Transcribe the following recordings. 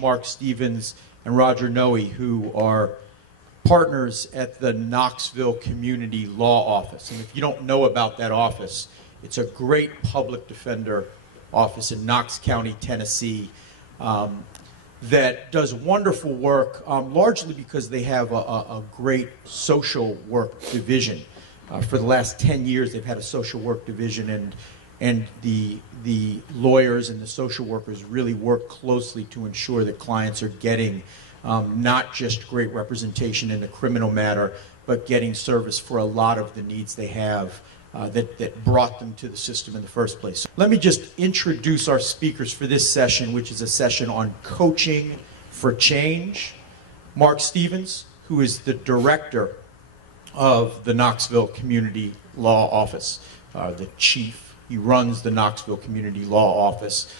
Mark Stevens and Roger Noe, who are partners at the Knoxville Community Law Office. And if you don't know about that office, it's a great public defender office in Knox County, Tennessee, that does wonderful work, largely because they have a great social work division. For the last 10 years, they've had a social work division, and the lawyers and the social workers really work closely to ensure that clients are getting not just great representation in a criminal matter, but getting service for a lot of the needs they have that brought them to the system in the first place. So let me just introduce our speakers for this session, which is a session on coaching for change. Mark Stevens, who is the director of the Knoxville Community Law Office, the chief. He runs the Knoxville Community Law Office.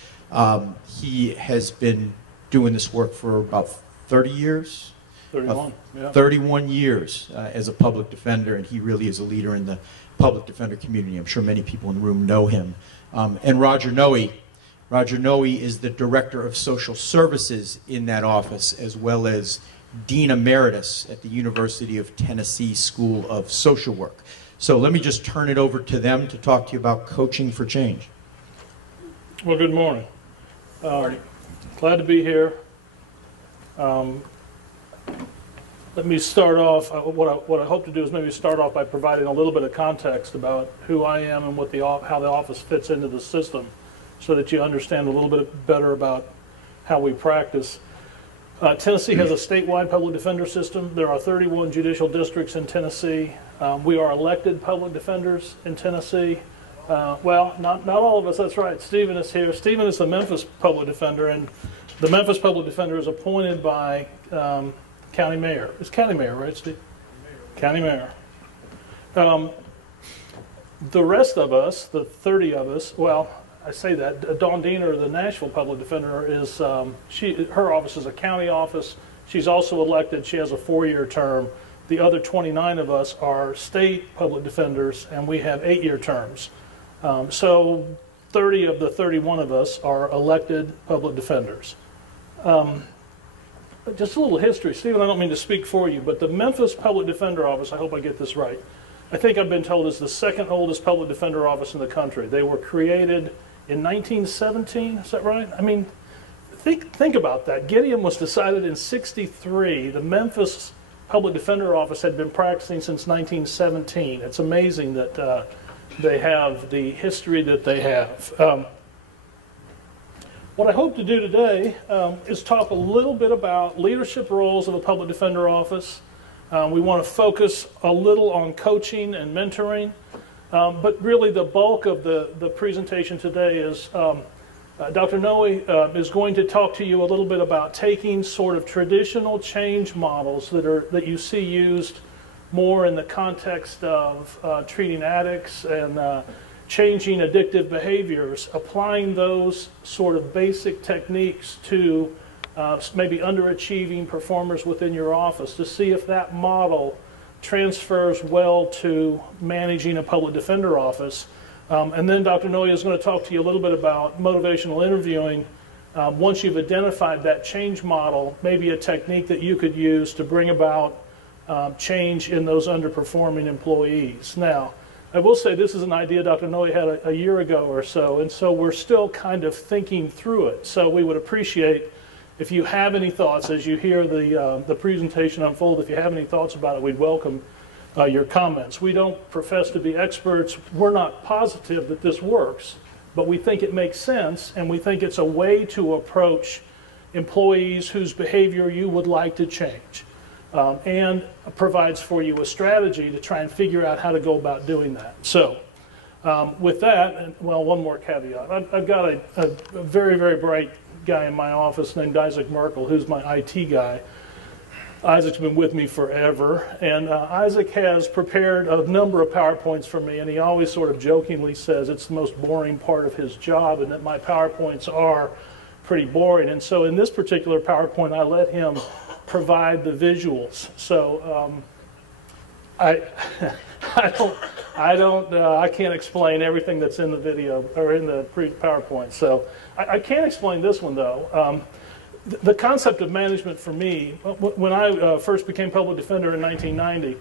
He has been doing this work for about 30 years. 31, yeah. 31 years as a public defender, and he really is a leader in the public defender community. I'm sure many people in the room know him. And Roger Noe. Roger Noe is the Director of Social Services in that office, as well as Dean Emeritus at the University of Tennessee School of Social Work. So let me just turn it over to them to talk to you about coaching for change. Well, good morning. Glad to be here. Let me start off, what I hope to do is maybe start off by providing a little bit of context about who I am and what how the office fits into the system, so that you understand a little bit better about how we practice. Tennessee has a statewide public defender system. There are 31 judicial districts in Tennessee. We are elected public defenders in Tennessee. Well, not all of us, that's right. Stephen is here. Stephen is the Memphis public defender, and the Memphis public defender is appointed by county mayor. It's county mayor, right, Steve? County mayor. The rest of us, the 30 of us, well, I say that, Dawn Diener, the Nashville public defender, is her office is a county office. She's also elected. She has a 4-year term. The other 29 of us are state public defenders, and we have 8-year terms. So 30 of the 31 of us are elected public defenders. Just a little history. Stephen, I don't mean to speak for you, but the Memphis Public Defender Office, I hope I get this right, I think I've been told is the second oldest public defender office in the country. They were created in 1917, is that right? I mean, think about that. Gideon was decided in '63. The Memphis Public Defender Office had been practicing since 1917. It's amazing that they have the history that they have. What I hope to do today is talk a little bit about leadership roles of a public defender office. We want to focus a little on coaching and mentoring. But really the bulk of the presentation today is Dr. Noe is going to talk to you a little bit about taking sort of traditional change models that you see used more in the context of treating addicts and changing addictive behaviors, applying those sort of basic techniques to maybe underachieving performers within your office to see if that model transfers well to managing a public defender office. And then Dr. Noe is going to talk to you a little bit about motivational interviewing. Once you've identified that change model, maybe a technique that you could use to bring about change in those underperforming employees. Now, I will say this is an idea Dr. Noe had a year ago or so, and so we're still kind of thinking through it. So we would appreciate if you have any thoughts as you hear the presentation unfold. If you have any thoughts about it, we'd welcome your comments. We don't profess to be experts. We're not positive that this works, but we think it makes sense, and we think it's a way to approach employees whose behavior you would like to change, and provides for you a strategy to try and figure out how to go about doing that. So with that, and well, one more caveat. I've got a very, very bright guy in my office named Isaac Merkel, who's my IT guy. Isaac's been with me forever, and Isaac has prepared a number of PowerPoints for me, and he always sort of jokingly says it's the most boring part of his job and that my PowerPoints are pretty boring. And so in this particular PowerPoint, I let him provide the visuals. So I can't explain everything that's in the video or in the PowerPoint. So I can explain this one though. The concept of management for me, when I first became public defender in 1990,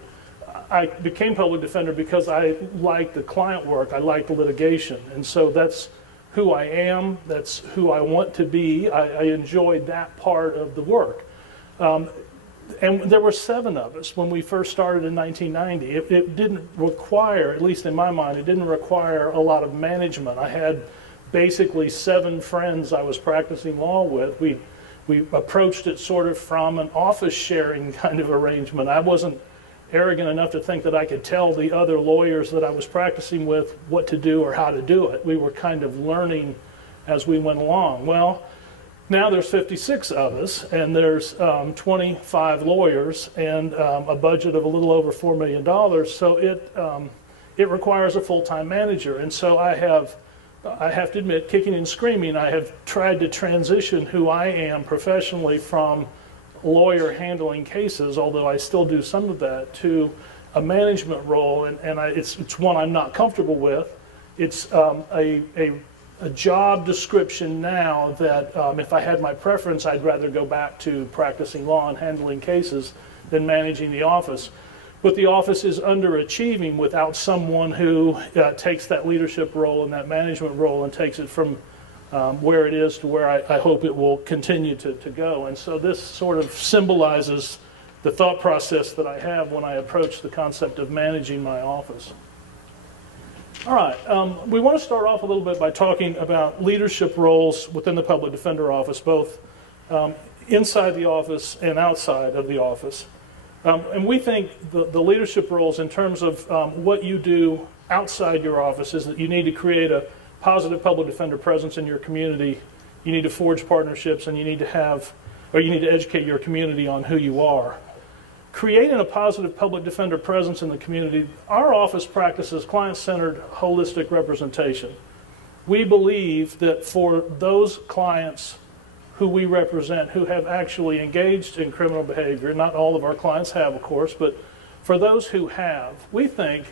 I became public defender because I liked the client work, I liked the litigation, and so that's who I am, that's who I want to be. I enjoyed that part of the work. And there were 7 of us when we first started in 1990. It didn't require, at least in my mind, it didn't require a lot of management. I had basically 7 friends I was practicing law with. We approached it sort of from an office sharing kind of arrangement. I wasn't arrogant enough to think that I could tell the other lawyers that I was practicing with what to do or how to do it. We were kind of learning as we went along. Well, now there's 56 of us, and there's 25 lawyers, and a budget of a little over $4 million. So it requires a full-time manager. And so I have to admit, kicking and screaming, I have tried to transition who I am professionally from lawyer handling cases, although I still do some of that, to a management role, and it's one I'm not comfortable with. It's a job description now that if I had my preference, I'd rather go back to practicing law and handling cases than managing the office. But the office is underachieving without someone who takes that leadership role and that management role and takes it from where it is to where I hope it will continue to go. And so this sort of symbolizes the thought process that I have when I approach the concept of managing my office. All right, we want to start off a little bit by talking about leadership roles within the public defender office, both inside the office and outside of the office. And we think the leadership roles in terms of what you do outside your office is that you need to create a positive public defender presence in your community. You need to forge partnerships, and you need to educate your community on who you are. Creating a positive public defender presence in the community, our office practices client-centered holistic representation. We believe that for those clients who we represent who have actually engaged in criminal behavior, not all of our clients have, of course, but for those who have, we think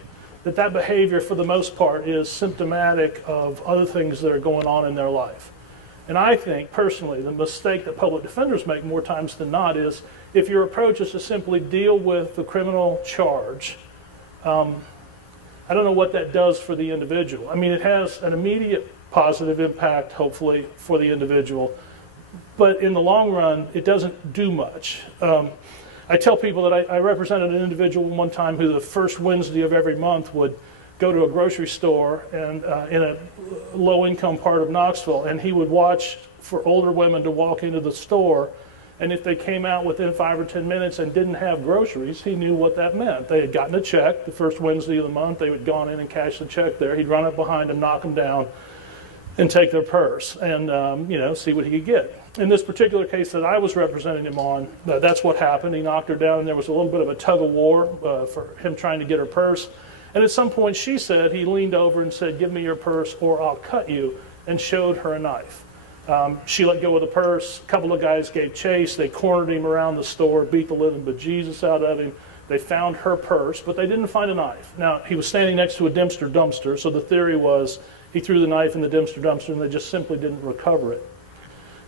that that behavior for the most part is symptomatic of other things that are going on in their life. And I think, personally, the mistake that public defenders make more times than not is if your approach is to simply deal with the criminal charge, I don't know what that does for the individual. I mean, it has an immediate positive impact, hopefully, for the individual, but in the long run, it doesn't do much. I tell people that I represented an individual one time who the first Wednesday of every month would go to a grocery store and in a low-income part of Knoxville, and he would watch for older women to walk into the store, and if they came out within 5 or 10 minutes and didn't have groceries, he knew what that meant. They had gotten a check the first Wednesday of the month. They had gone in and cashed the check there. He'd run up behind them, knock them down, and take their purse and see what he could get. In this particular case that I was representing him on, that's what happened. He knocked her down, and there was a little bit of a tug-of-war for him trying to get her purse. And at some point, she said, he leaned over and said, "Give me your purse or I'll cut you," and showed her a knife. She let go of the purse. A couple of guys gave chase. They cornered him around the store, beat the living bejesus out of him. They found her purse, but they didn't find a knife. Now, he was standing next to a Dempster dumpster, so the theory was he threw the knife in the Dempster dumpster and they just simply didn't recover it.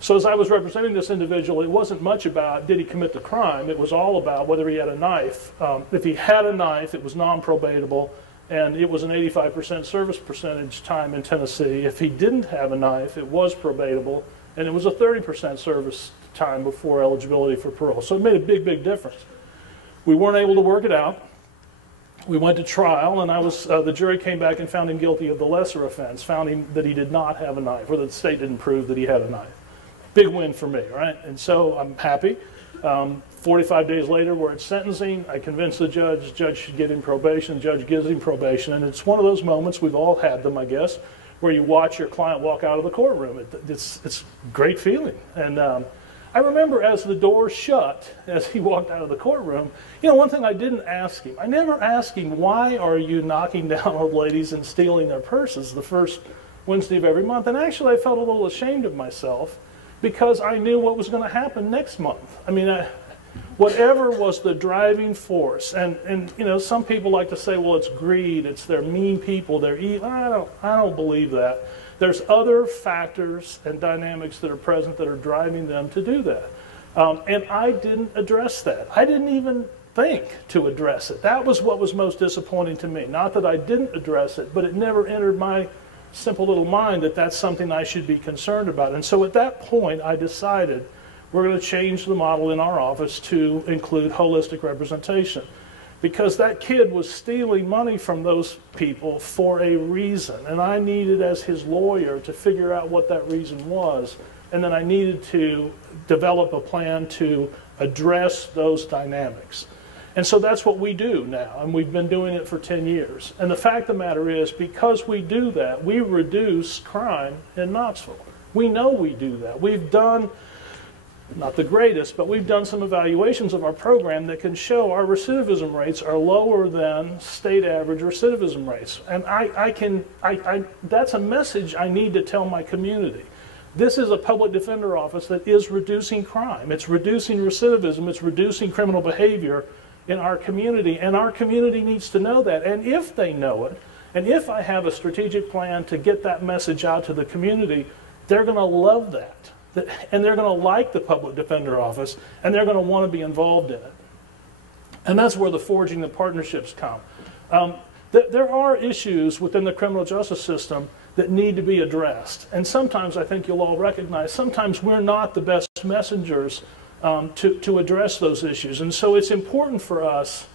So as I was representing this individual, it wasn't much about did he commit the crime. It was all about whether he had a knife. If he had a knife, it was non-probatable, and it was an 85% service percentage time in Tennessee. If he didn't have a knife, it was probatable, and it was a 30% service time before eligibility for parole. So it made a big, big difference. We weren't able to work it out. We went to trial, and the jury came back and found him guilty of the lesser offense, found him that he did not have a knife, or that the state didn't prove that he had a knife. Big win for me, right? And so I'm happy. 45 days later, we're at sentencing. I convinced the judge should give him probation. The judge gives him probation. And it's one of those moments, we've all had them, I guess, where you watch your client walk out of the courtroom. It's a great feeling. And I remember as the door shut, as he walked out of the courtroom, one thing I didn't ask him, I never asked him, why are you knocking down old ladies and stealing their purses the first Wednesday of every month? And actually, I felt a little ashamed of myself, because I knew what was going to happen next month. I mean, whatever was the driving force, and some people like to say, well, it's greed, it's they're mean people, they're evil. I don't believe that. There's other factors and dynamics that are present that are driving them to do that. And I didn't address that. I didn't even think to address it. That was what was most disappointing to me. Not that I didn't address it, but it never entered my simple little mind that that's something I should be concerned about. And so at that point, I decided we're going to change the model in our office to include holistic representation. Because that kid was stealing money from those people for a reason. And I needed, as his lawyer, to figure out what that reason was. And then I needed to develop a plan to address those dynamics. And so that's what we do now, and we've been doing it for 10 years. And the fact of the matter is, because we do that, we reduce crime in Knoxville. We know we do that. We've done, not the greatest, but we've done some evaluations of our program that can show our recidivism rates are lower than state average recidivism rates. And that's a message I need to tell my community. This is a public defender office that is reducing crime. It's reducing recidivism. It's reducing criminal behavior in our community, and our community needs to know that. And if they know it, and if I have a strategic plan to get that message out to the community, they're going to love that. And they're going to like the public defender office, and they're going to want to be involved in it. And that's where the forging the partnerships come. There are issues within the criminal justice system that need to be addressed. And sometimes, I think you'll all recognize, sometimes we're not the best messengers to address those issues. And so it's important for us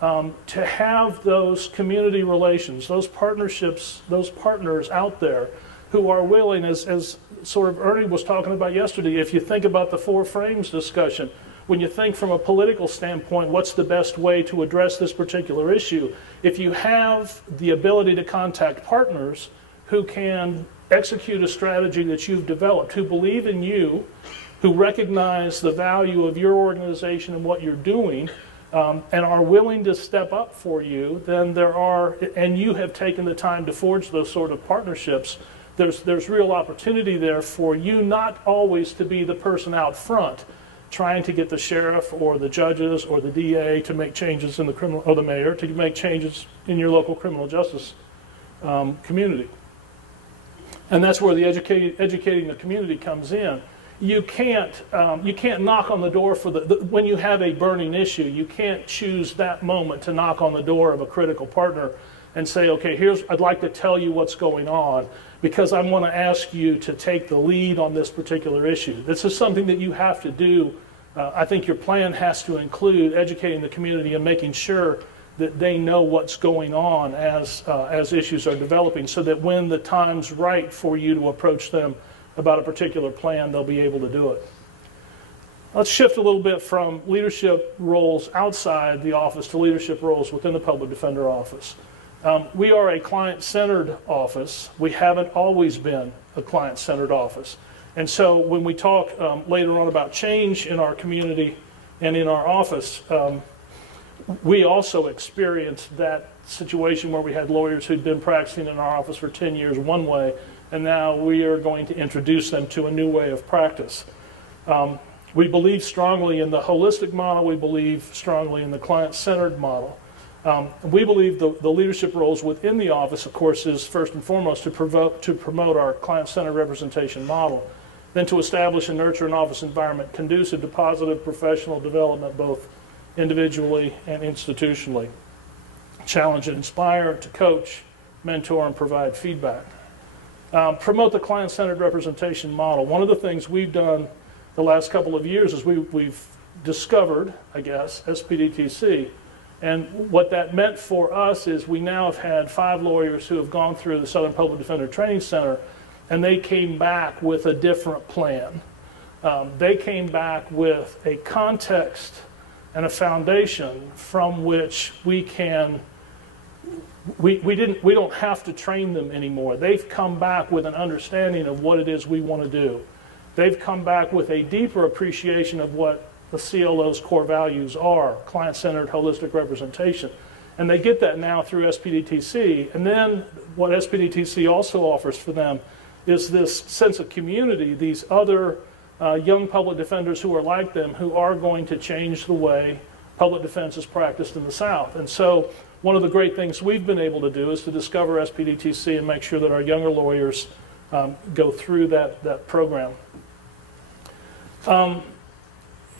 to have those community relations, those partnerships, those partners out there who are willing, as sort of Ernie was talking about yesterday, if you think about the four frames discussion, when you think from a political standpoint, what's the best way to address this particular issue, if you have the ability to contact partners who can execute a strategy that you've developed, who believe in you, who recognize the value of your organization and what you're doing, and are willing to step up for you, then there are, and you have taken the time to forge those sort of partnerships, there's real opportunity there for you not always to be the person out front trying to get the sheriff or the judges or the DA to make changes in the criminal, or the mayor to make changes in your local criminal justice community. And that's where the educating the community comes in. You can't knock on the door for when you have a burning issue. You can't choose that moment to knock on the door of a critical partner and say, okay, I'd like to tell you what's going on because I want to ask you to take the lead on this particular issue. This is something that you have to do. I think your plan has to include educating the community and making sure that they know what's going on as issues are developing, so that when the time's right for you to approach them about a particular plan, they'll be able to do it. Let's shift a little bit from leadership roles outside the office to leadership roles within the public defender office. We are a client-centered office. We haven't always been a client-centered office. And so when we talk later on about change in our community and in our office, we also experienced that situation where we had lawyers who'd been practicing in our office for 10 years one way, and now we are going to introduce them to a new way of practice. We believe strongly in the holistic model. We believe strongly in the client-centered model. We believe the leadership roles within the office, of course, is first and foremost to promote our client-centered representation model, then to establish and nurture an office environment conducive to positive professional development, both individually and institutionally. Challenge and inspire, to coach, mentor, and provide feedback. Promote the client-centered representation model. One of the things we've done the last couple of years is we've discovered, I guess, SPDTC. And what that meant for us is we now have had 5 lawyers who have gone through the Southern Public Defender Training Center, and they came back with a different plan. They came back with a context and a foundation from which we can, we don't have to train them anymore. They've come back with an understanding of what it is we want to do. They've come back with a deeper appreciation of what the CLO's core values are, client-centered holistic representation. And they get that now through SPDTC. And then what SPDTC also offers for them is this sense of community, these other young public defenders who are like them, who are going to change the way public defense is practiced in the South. And so one of the great things we've been able to do is to discover SPDTC and make sure that our younger lawyers go through that program. And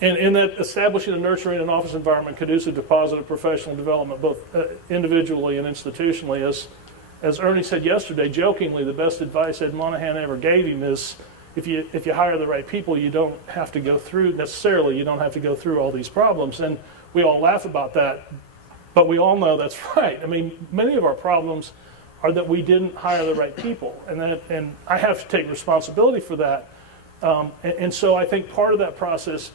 in that, establishing and nurturing an office environment conducive to positive professional development, both individually and institutionally. As Ernie said yesterday, jokingly, the best advice Ed Monahan ever gave him is, if you hire the right people, you don't have to go through, necessarily, you don't have to go through all these problems. And we all laugh about that, but we all know that's right. I mean, many of our problems are that we didn't hire the right people, and I have to take responsibility for that. And so I think part of that process,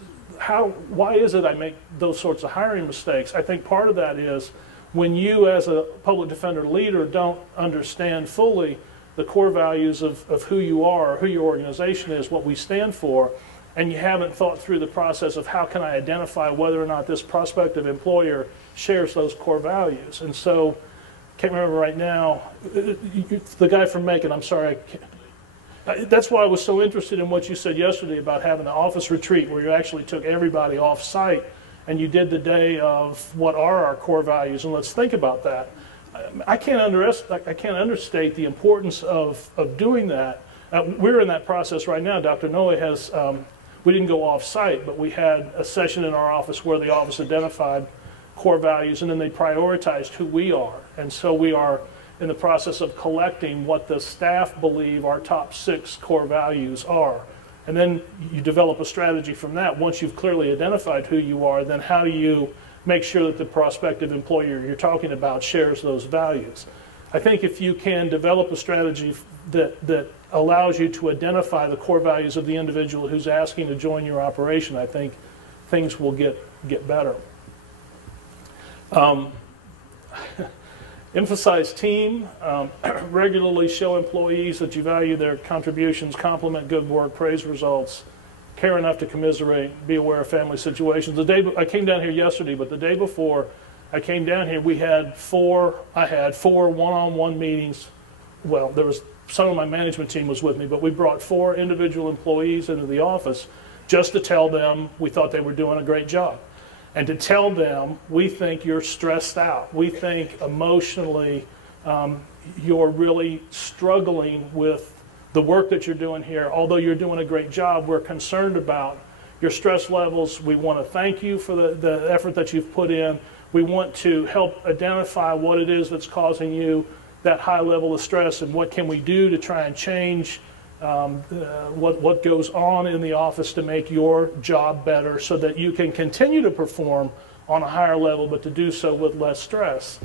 why is it I make those sorts of hiring mistakes? I think part of that is when you as a public defender leader don't understand fully the core values of who you are, who your organization is, what we stand for, and you haven't thought through the process of how can I identify whether or not this prospective employer shares those core values. And so, can't remember right now, the guy from Macon, I'm sorry, that's why I was so interested in what you said yesterday about having an office retreat where you actually took everybody off site and you did the day of what are our core values, and let's think about that. I can't understate the importance of doing that. We're in that process right now. Dr. Noe has, we didn't go off site, but we had a session in our office where the office identified core values and then they prioritized who we are. And so we are in the process of collecting what the staff believe our top 6 core values are. And then you develop a strategy from that. Once you've clearly identified who you are, then how do you make sure that the prospective employer you're talking about shares those values? I think if you can develop a strategy that allows you to identify the core values of the individual who's asking to join your operation, I think things will get better. Emphasize team. Regularly show employees that you value their contributions, compliment good work, praise results, care enough to commiserate, be aware of family situations. I came down here yesterday, but the day before I came down here, I had four one-on-one meetings. Well, some of my management team was with me, but we brought 4 individual employees into the office just to tell them we thought they were doing a great job. And to tell them, we think you're stressed out. We think emotionally you're really struggling with the work that you're doing here. Although you're doing a great job, we're concerned about your stress levels. We want to thank you for the effort that you've put in. We want to help identify what it is that's causing you that high level of stress and what can we do to try and change what goes on in the office to make your job better so that you can continue to perform on a higher level, but to do so with less stress.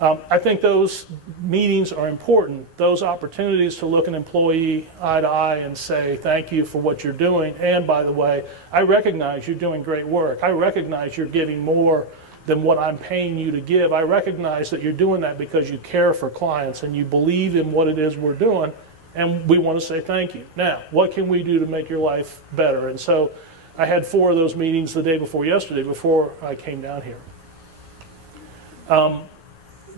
I think those meetings are important. Those opportunities to look an employee eye to eye and say, thank you for what you're doing. And by the way, I recognize you're doing great work. I recognize you're giving more than what I'm paying you to give. I recognize that you're doing that because you care for clients and you believe in what it is we're doing. And we want to say thank you. Now, what can we do to make your life better? And so I had 4 of those meetings the day before yesterday, before I came down here.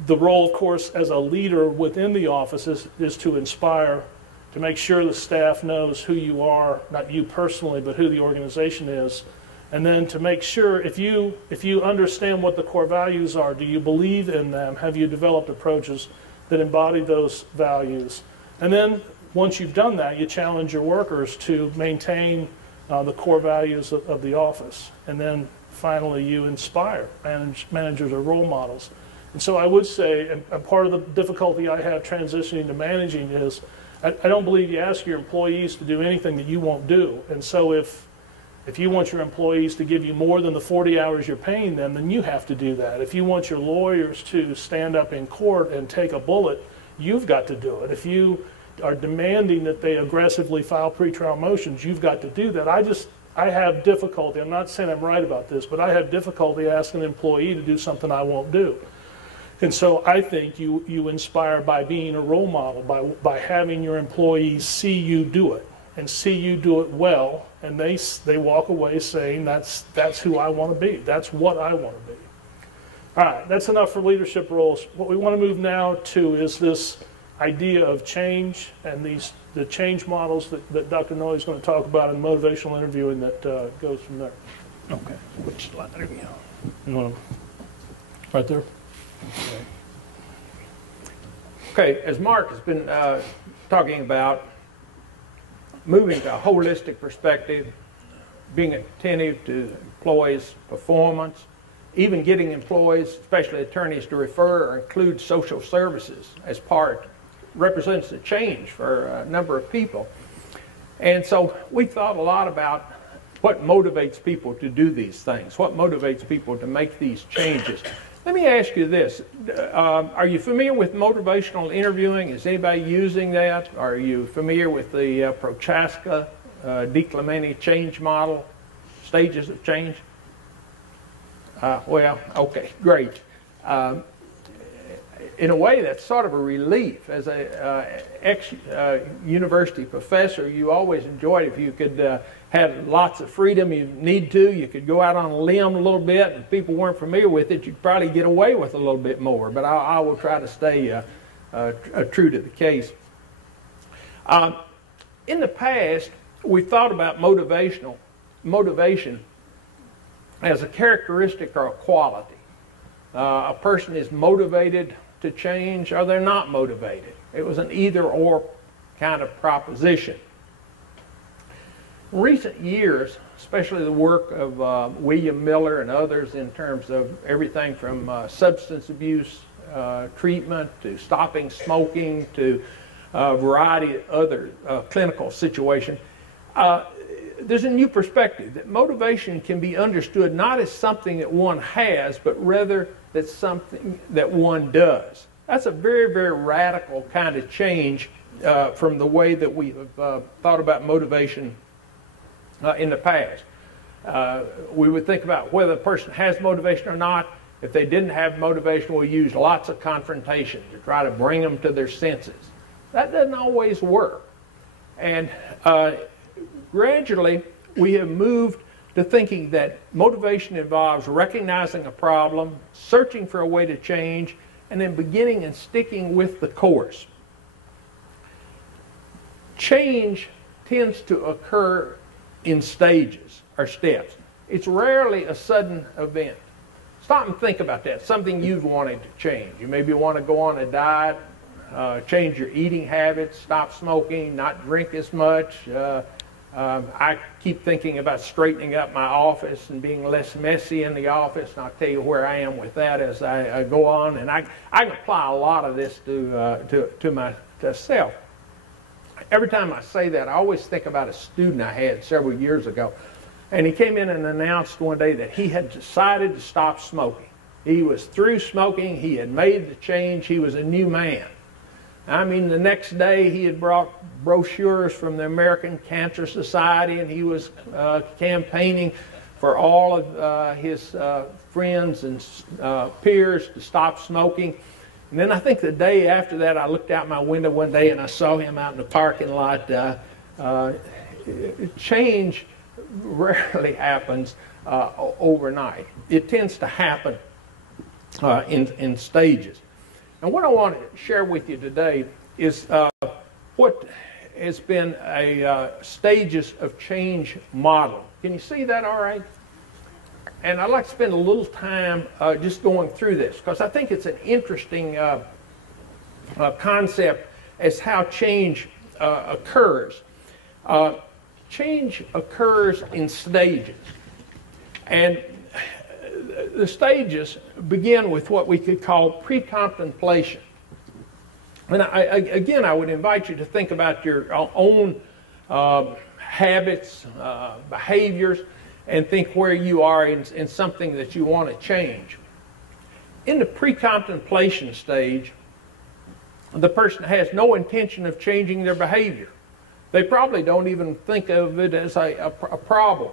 The role, of course, as a leader within the office is to inspire, to make sure the staff knows who you are, not you personally, but who the organization is. And then to make sure, if you understand what the core values are, do you believe in them? Have you developed approaches that embody those values? And then once you've done that, you challenge your workers to maintain the core values of the office. And then finally, you inspire. Managers are role models. And so I would say, and part of the difficulty I have transitioning to managing is, I don't believe you ask your employees to do anything that you won't do. And so if you want your employees to give you more than the 40 hours you're paying them, then you have to do that. If you want your lawyers to stand up in court and take a bullet, you've got to do it. If you are demanding that they aggressively file pretrial motions, you've got to do that. I have difficulty, I'm not saying I'm right about this, but I have difficulty asking an employee to do something I won't do. And so I think you inspire by being a role model, by having your employees see you do it and see you do it well, and they walk away saying that's who I want to be. That's what I want to be. All right, that's enough for leadership roles. What we want to move now to is this idea of change and the change models that Dr. Noe is going to talk about in motivational interviewing that goes from there. Okay, which slide? There we go. You want to, right there? Okay, as Mark has been talking about, moving to a holistic perspective, being attentive to employees' performance, even getting employees, especially attorneys, to refer or include social services as part, represents a change for a number of people. And so we thought a lot about what motivates people to do these things, what motivates people to make these changes. Let me ask you this. Are you familiar with motivational interviewing? Is anybody using that? Are you familiar with the Prochaska, DiClemente change model, stages of change? Well, okay, great. In a way, that's sort of a relief. As a ex-university professor, you always enjoyed if you could have lots of freedom. You need to. You could go out on a limb a little bit, and if people weren't familiar with it, you'd probably get away with a little bit more. But I will try to stay true to the case. In the past, we thought about motivation as a characteristic or a quality. A person is motivated to change or they're not motivated. It was an either-or kind of proposition. In recent years, especially the work of William Miller and others in terms of everything from substance abuse treatment to stopping smoking to a variety of other clinical situations, there's a new perspective that motivation can be understood not as something that one has, but rather that's something that one does. That's a very, very radical kind of change from the way that we have thought about motivation in the past. We would think about whether a person has motivation or not. If they didn't have motivation, we use lots of confrontation to try to bring them to their senses. That doesn't always work. And gradually, we have moved to thinking that motivation involves recognizing a problem, searching for a way to change, and then beginning and sticking with the course. Change tends to occur in stages or steps. It's rarely a sudden event. Stop and think about that, something you've wanted to change. You maybe want to go on a diet, change your eating habits, stop smoking, not drink as much. I keep thinking about straightening up my office and being less messy in the office, and I'll tell you where I am with that as I go on. And I can apply a lot of this to myself. Every time I say that, I always think about a student I had several years ago. And he came in and announced one day that he had decided to stop smoking. He was through smoking. He had made the change. He was a new man. I mean, the next day he had brought brochures from the American Cancer Society, and he was campaigning for all of his friends and peers to stop smoking. And then I think the day after that, I looked out my window one day and I saw him out in the parking lot. Change rarely happens overnight. It tends to happen in stages. And what I want to share with you today is what has been a stages of change model. Can you see that all right? And I'd like to spend a little time just going through this because I think it's an interesting concept as how change occurs. Change occurs in stages. And the stages begin with what we could call pre-contemplation. And again, I would invite you to think about your own habits, behaviors, and think where you are in something that you want to change. In the pre-contemplation stage, the person has no intention of changing their behavior. They probably don't even think of it as a problem.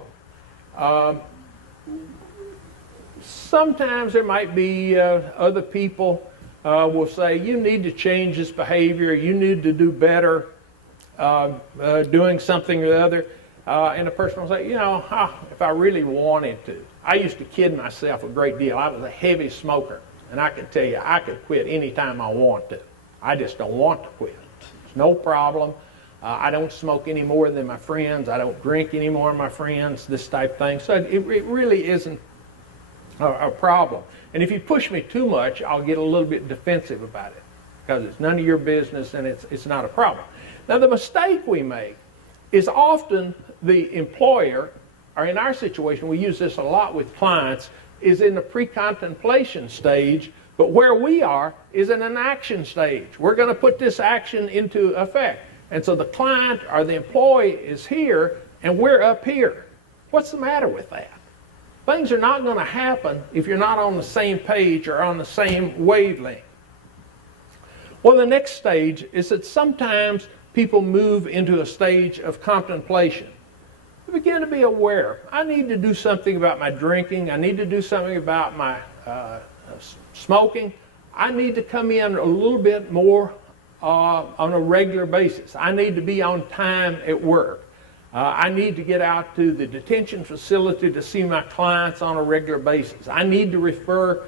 Sometimes there might be other people will say, you need to change this behavior, you need to do better doing something or the other. And the person will say, you know, if I really wanted to. I used to kid myself a great deal. I was a heavy smoker, and I could tell you I could quit anytime I want to. I just don't want to quit. It's no problem. I don't smoke any more than my friends. I don't drink any more than my friends, this type of thing. So it really isn't a problem. And if you push me too much, I'll get a little bit defensive about it because it's none of your business and it's not a problem. Now, the mistake we make is often the employer, or in our situation, we use this a lot with clients, is in the pre-contemplation stage, but where we are is in an action stage. We're going to put this action into effect. And so the client or the employee is here, and we're up here. What's the matter with that? Things are not going to happen if you're not on the same page or on the same wavelength. Well, the next stage is that sometimes people move into a stage of contemplation. They begin to be aware. I need to do something about my drinking. I need to do something about my smoking. I need to come in a little bit more on a regular basis. I need to be on time at work. I need to get out to the detention facility to see my clients on a regular basis. I need to refer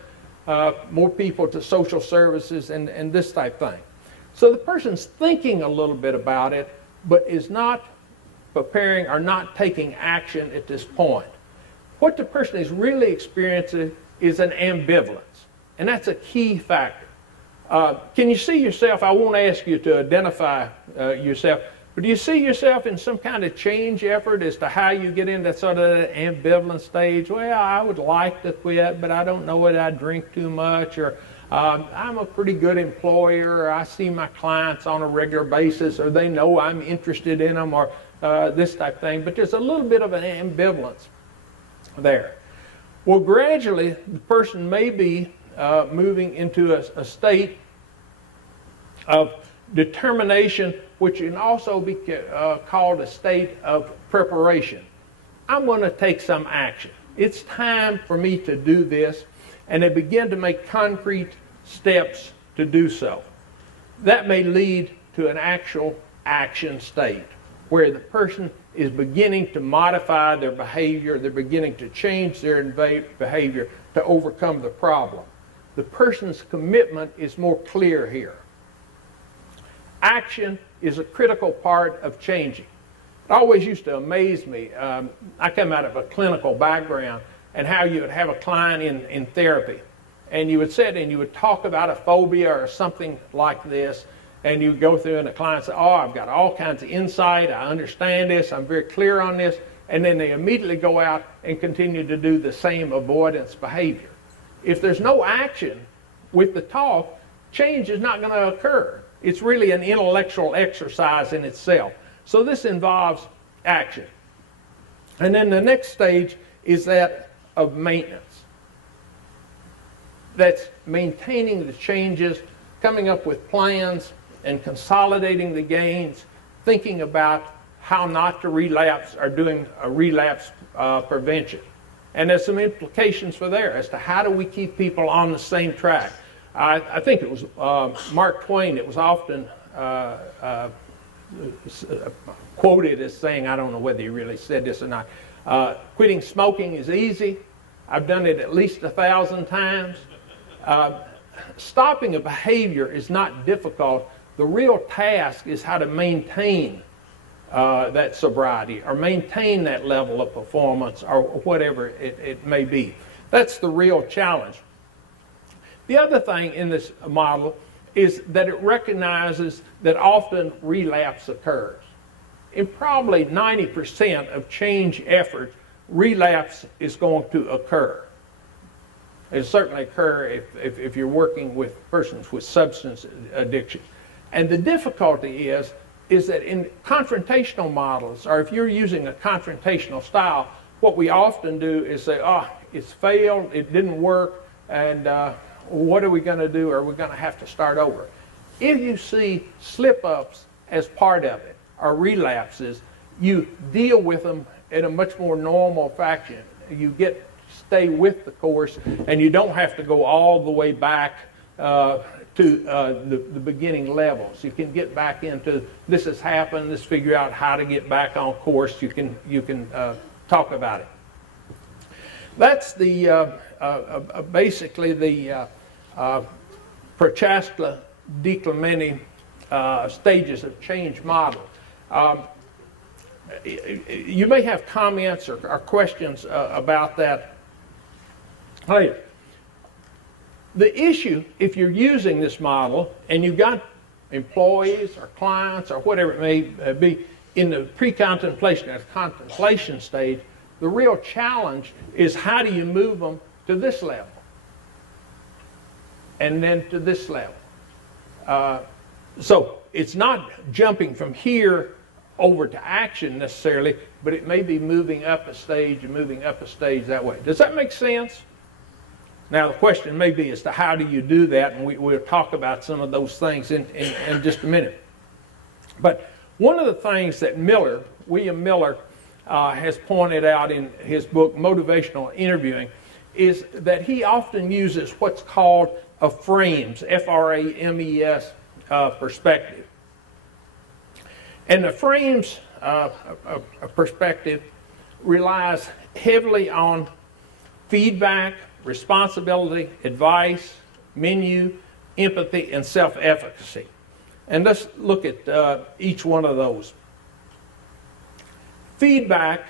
more people to social services and this type thing. So the person's thinking a little bit about it, but is not preparing or not taking action at this point. What the person is really experiencing is an ambivalence, and that's a key factor. Can you see yourself? I won't ask you to identify yourself, but do you see yourself in some kind of change effort as to how you get into sort of that ambivalent stage? Well, I would like to quit, but I don't know whether I drink too much, or I'm a pretty good employer, or I see my clients on a regular basis, or they know I'm interested in them, or this type of thing. But there's a little bit of an ambivalence there. Well, gradually, the person may be moving into a state of determination, which can also be called a state of preparation. I'm going to take some action. It's time for me to do this, and they begin to make concrete steps to do so. That may lead to an actual action state, where the person is beginning to modify their behavior, they're beginning to change their behavior to overcome the problem. The person's commitment is more clear here. Action is a critical part of changing. It always used to amaze me. I come out of a clinical background, and how you would have a client in therapy, and you would sit and you would talk about a phobia or something like this, and you would go through and the client said, oh, I've got all kinds of insight, I understand this, I'm very clear on this, and then they immediately go out and continue to do the same avoidance behavior. If there's no action with the talk, change is not going to occur. It's really an intellectual exercise in itself. So this involves action. And then the next stage is that of maintenance. That's maintaining the changes, coming up with plans, and consolidating the gains, thinking about how not to relapse or doing a relapse prevention. And there's some implications for there as to how do we keep people on the same track. I think it was Mark Twain that was often quoted as saying, I don't know whether he really said this or not, quitting smoking is easy. I've done it at least 1,000 times. Stopping a behavior is not difficult. The real task is how to maintain that sobriety or maintain that level of performance or whatever it may be. That's the real challenge. The other thing in this model is that it recognizes that often relapse occurs. In probably 90% of change effort, relapse is going to occur. It'll certainly occur if you're working with persons with substance addiction. And the difficulty is that in confrontational models, or if you're using a confrontational style, what we often do is say, oh, it's failed, it didn't work, and what are we going to do? Are we going to have to start over? If you see slip-ups as part of it, or relapses, you deal with them in a much more normal fashion. You stay with the course, and you don't have to go all the way back to the beginning levels. You can get back into this has happened. Let's figure out how to get back on course. You can talk about it. That's the basically the Prochaska DiClemente stages of change model. You may have comments or questions about that later. The issue, if you're using this model and you've got employees or clients or whatever it may be, in the pre-contemplation or contemplation stage, the real challenge is how do you move them to this level and then to this level. So it's not jumping from here over to action necessarily, but it may be moving up a stage and moving up a stage that way. Does that make sense? Now the question may be as to how do you do that, and we'll talk about some of those things in just a minute. But one of the things that William Miller, has pointed out in his book, Motivational Interviewing, is that he often uses what's called a FRAMES, F-R-A-M-E-S, perspective. And the FRAMES perspective relies heavily on feedback, responsibility, advice, menu, empathy, and self-efficacy. And let's look at each one of those. Feedback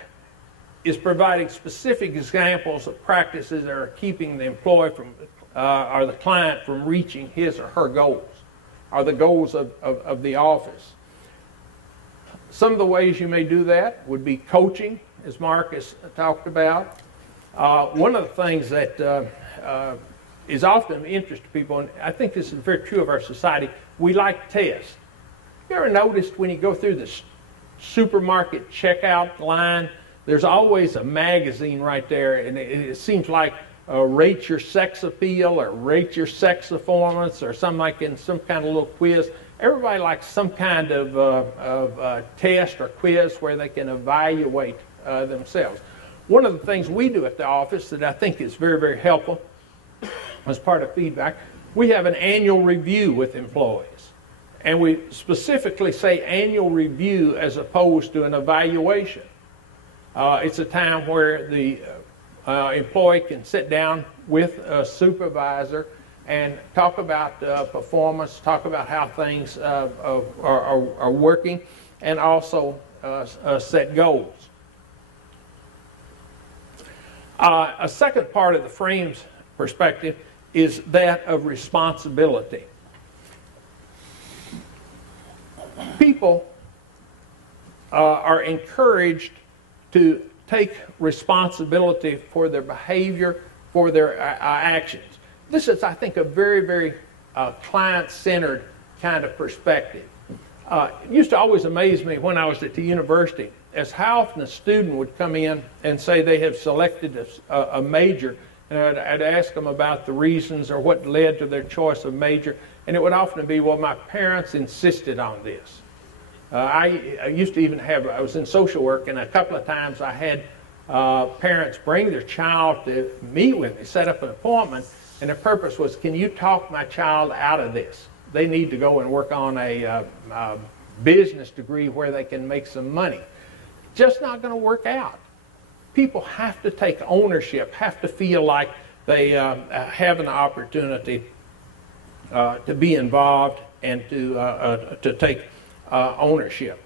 is providing specific examples of practices that are keeping the employee from, or the client from reaching his or her goals, or the goals of the office. Some of the ways you may do that would be coaching, as Mark has talked about. One of the things that is often of interest to people, and I think this is very true of our society, we like tests. You ever noticed when you go through the supermarket checkout line, there's always a magazine right there, and it seems like rate your sex appeal or rate your sex performance or something like in some kind of little quiz. Everybody likes some kind of test or quiz where they can evaluate themselves. One of the things we do at the office that I think is very, very helpful as part of feedback, we have an annual review with employees. And we specifically say annual review as opposed to an evaluation. It's a time where the employee can sit down with a supervisor and talk about performance, talk about how things are working, and also set goals. A second part of the FRAMES perspective is that of responsibility. People are encouraged to take responsibility for their behavior, for their actions. This is, I think, a very, very client-centered kind of perspective. It used to always amaze me when I was at the university as how often a student would come in and say they have selected a major, and I'd ask them about the reasons or what led to their choice of major, and it would often be, well, my parents insisted on this. I used to even have, I was in social work, and a couple of times I had parents bring their child to meet with me, set up an appointment, and the purpose was, can you talk my child out of this? They need to go and work on a business degree where they can make some money. Just not going to work out. People have to take ownership, have to feel like they have an opportunity to be involved and to take ownership.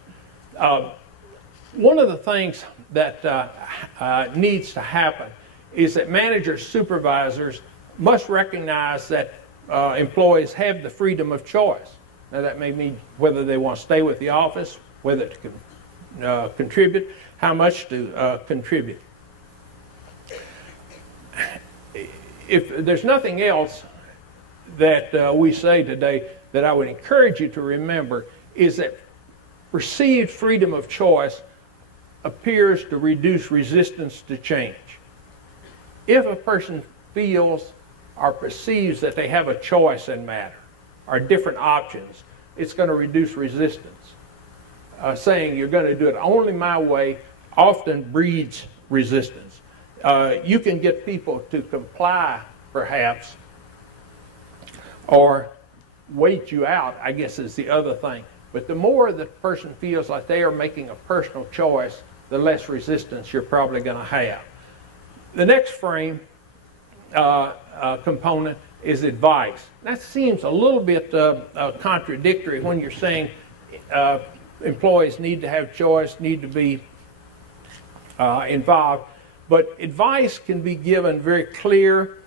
One of the things that needs to happen is that managers, supervisors must recognize that employees have the freedom of choice. Now that may mean whether they want to stay with the office, whether to contribute, how much to contribute. If there's nothing else that we say today that I would encourage you to remember is that perceived freedom of choice appears to reduce resistance to change. If a person feels or perceives that they have a choice in matter or different options, it's going to reduce resistance. Saying you're going to do it only my way often breeds resistance. You can get people to comply, perhaps, or wait you out, I guess is the other thing. But the more the person feels like they are making a personal choice, the less resistance you're probably going to have. The next frame component is advice. That seems a little bit contradictory when you're saying employees need to have choice, need to be involved. But advice can be given very clear.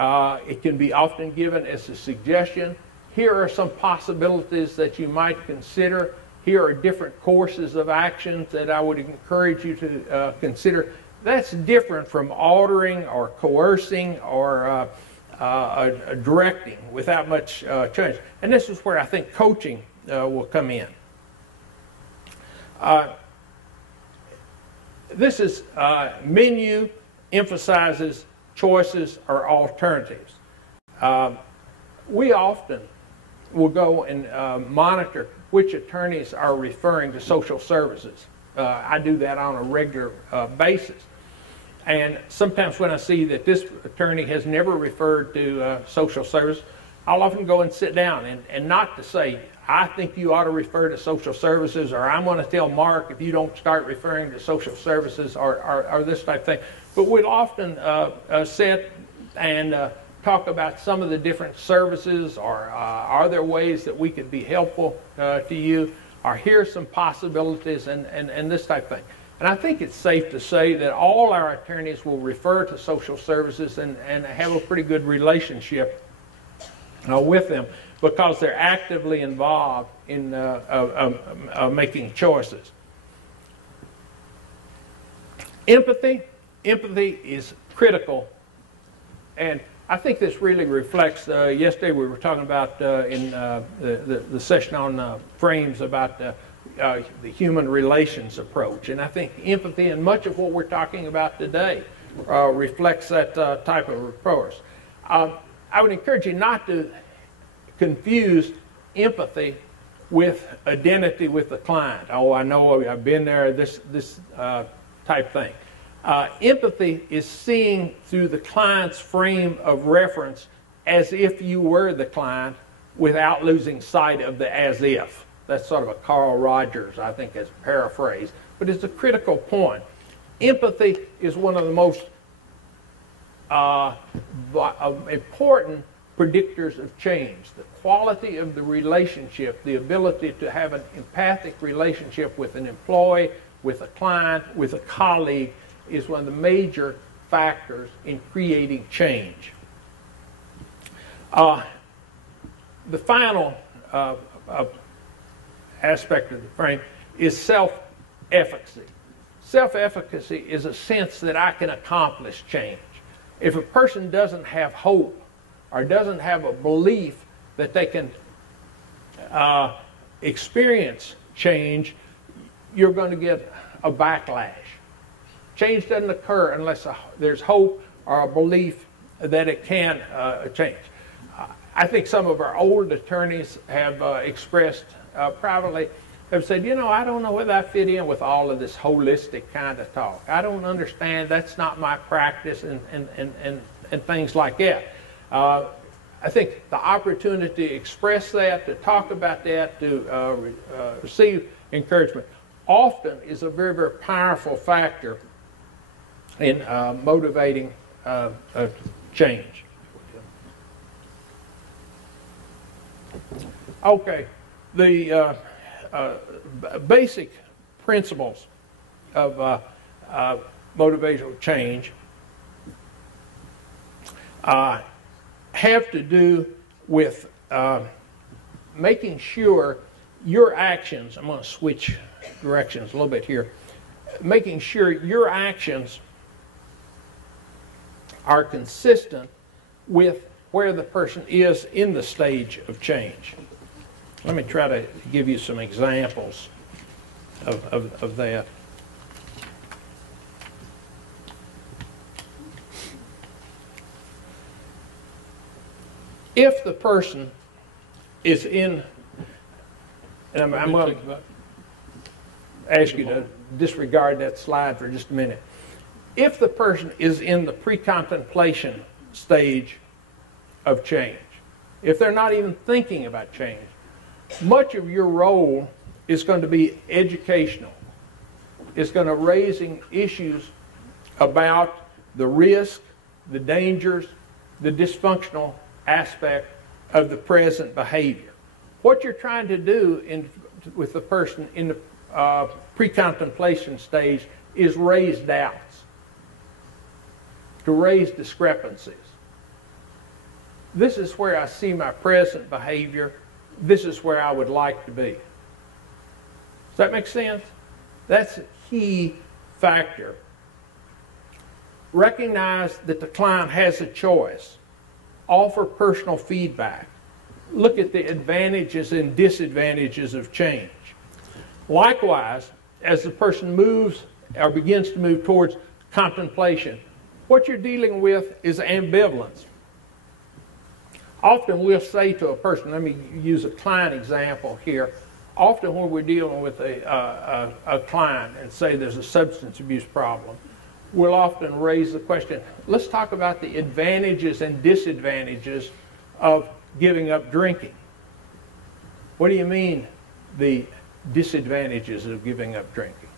It can be often given as a suggestion. Here are some possibilities that you might consider. Here are different courses of actions that I would encourage you to consider. That's different from ordering or coercing or directing without much change. And this is where I think coaching will come in. This is menu emphasizes choices or alternatives. We often will go and monitor which attorneys are referring to social services. I do that on a regular basis. And sometimes when I see that this attorney has never referred to social service, I'll often go and sit down and not to say, I think you ought to refer to social services, or I'm going to tell Mark if you don't start referring to social services, or this type of thing. But we'll often sit and talk about some of the different services, or are there ways that we could be helpful to you, or here's some possibilities, and this type of thing. And I think it's safe to say that all our attorneys will refer to social services and have a pretty good relationship with them, because they're actively involved in making choices. Empathy is critical, and I think this really reflects, yesterday we were talking about in the session on frames about the human relations approach, and I think empathy and much of what we're talking about today reflects that type of approach. I would encourage you not to confuse empathy with identity with the client. Oh, I know, I've been there, this type thing. Empathy is seeing through the client's frame of reference as if you were the client without losing sight of the as if. That's sort of a Carl Rogers, I think, as a paraphrase, but it's a critical point. Empathy is one of the most important predictors of change. The quality of the relationship, the ability to have an empathic relationship with an employee, with a client, with a colleague, is one of the major factors in creating change. The final aspect of the frame is self-efficacy. Self-efficacy is a sense that I can accomplish change. If a person doesn't have hope or doesn't have a belief that they can experience change, you're going to get a backlash. Change doesn't occur unless there's hope or a belief that it can change. I think some of our old attorneys have expressed privately, have said, you know, I don't know whether I fit in with all of this holistic kind of talk. I don't understand, that's not my practice, and things like that. I think the opportunity to express that, to talk about that, to receive encouragement, often is a very, very powerful factor in motivating change. Okay, the basic principles of motivational change have to do with making sure your actions, I'm going to switch directions a little bit here, making sure your actions are consistent with where the person is in the stage of change. Let me try to give you some examples of that. If the person is in, and I'm going to ask you to disregard that slide for just a minute. If the person is in the pre-contemplation stage of change, if they're not even thinking about change, much of your role is going to be educational. It's going to raising issues about the risk, the dangers, the dysfunctional aspect of the present behavior. What you're trying to do with the person in the pre-contemplation stage is raise doubts, to raise discrepancies. This is where I see my present behavior. This is where I would like to be. Does that make sense? That's a key factor. Recognize that the client has a choice. Offer personal feedback. Look at the advantages and disadvantages of change. Likewise, as the person moves or begins to move towards contemplation, what you're dealing with is ambivalence. Often we'll say to a person, let me use a client example here. Often when we're dealing with a client and say there's a substance abuse problem, we'll often raise the question, let's talk about the advantages and disadvantages of giving up drinking. What do you mean, the disadvantages of giving up drinking?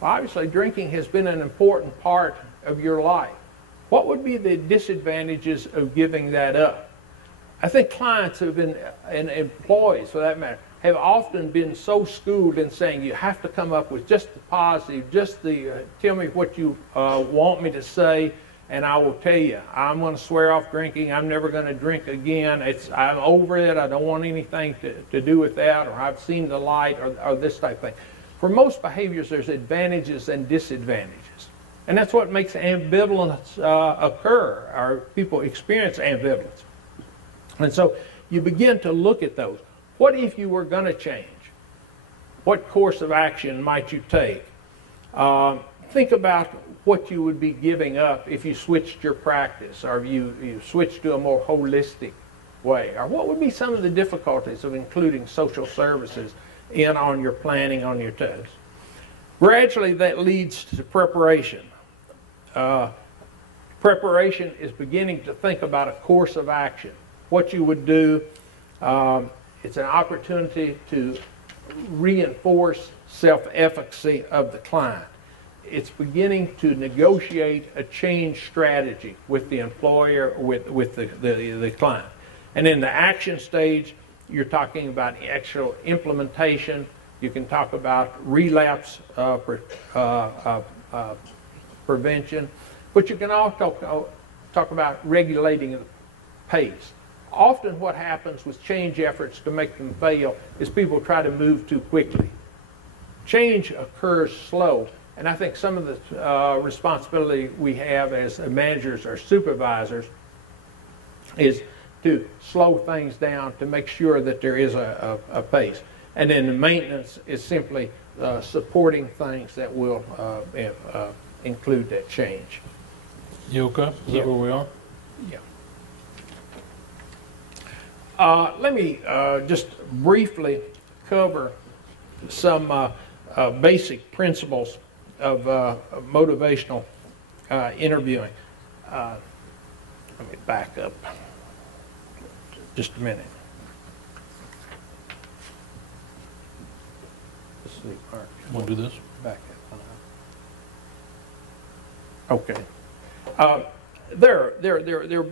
Well, obviously, drinking has been an important part of your life. What would be the disadvantages of giving that up? I think clients have been, and employees for that matter, have often been so schooled in saying you have to come up with just the positive, just the tell me what you want me to say, and I will tell you. I'm going to swear off drinking. I'm never going to drink again. I'm over it. I don't want anything to do with that, or I've seen the light, or this type of thing. For most behaviors, there's advantages and disadvantages. And that's what makes ambivalence occur, or people experience ambivalence. And so you begin to look at those. What if you were going to change? What course of action might you take? Think about what you would be giving up if you switched your practice, or you switched to a more holistic way. Or what would be some of the difficulties of including social services in on your planning, on your tests? Gradually, that leads to preparation. Preparation is beginning to think about a course of action. What you would do. It's an opportunity to reinforce self-efficacy of the client. It's beginning to negotiate a change strategy with the employer, with the client. And in the action stage, you're talking about actual implementation. You can talk about relapse prevention, but you can also talk about regulating the pace. Often what happens with change efforts to make them fail is people try to move too quickly. Change occurs slow, and I think some of the responsibility we have as managers or supervisors is to slow things down to make sure that there is a pace. And then the maintenance is simply supporting things that will include that change. You okay? Is that where we are? Yeah. Let me just briefly cover some basic principles of motivational interviewing. Let me back up just a minute. Let's see, Mark. Want to do this? Back up. Okay. There are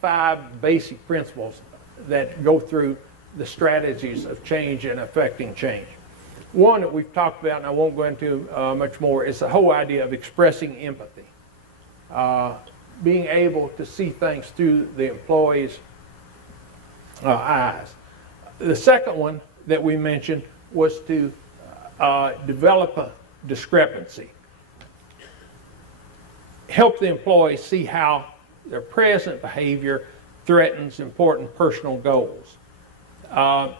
five basic principles that go through the strategies of change and affecting change. One that we've talked about, and I won't go into much more, is the whole idea of expressing empathy. Being able to see things through the employee's eyes. The second one that we mentioned was to develop a discrepancy. Help the employee see how their present behavior threatens important personal goals. The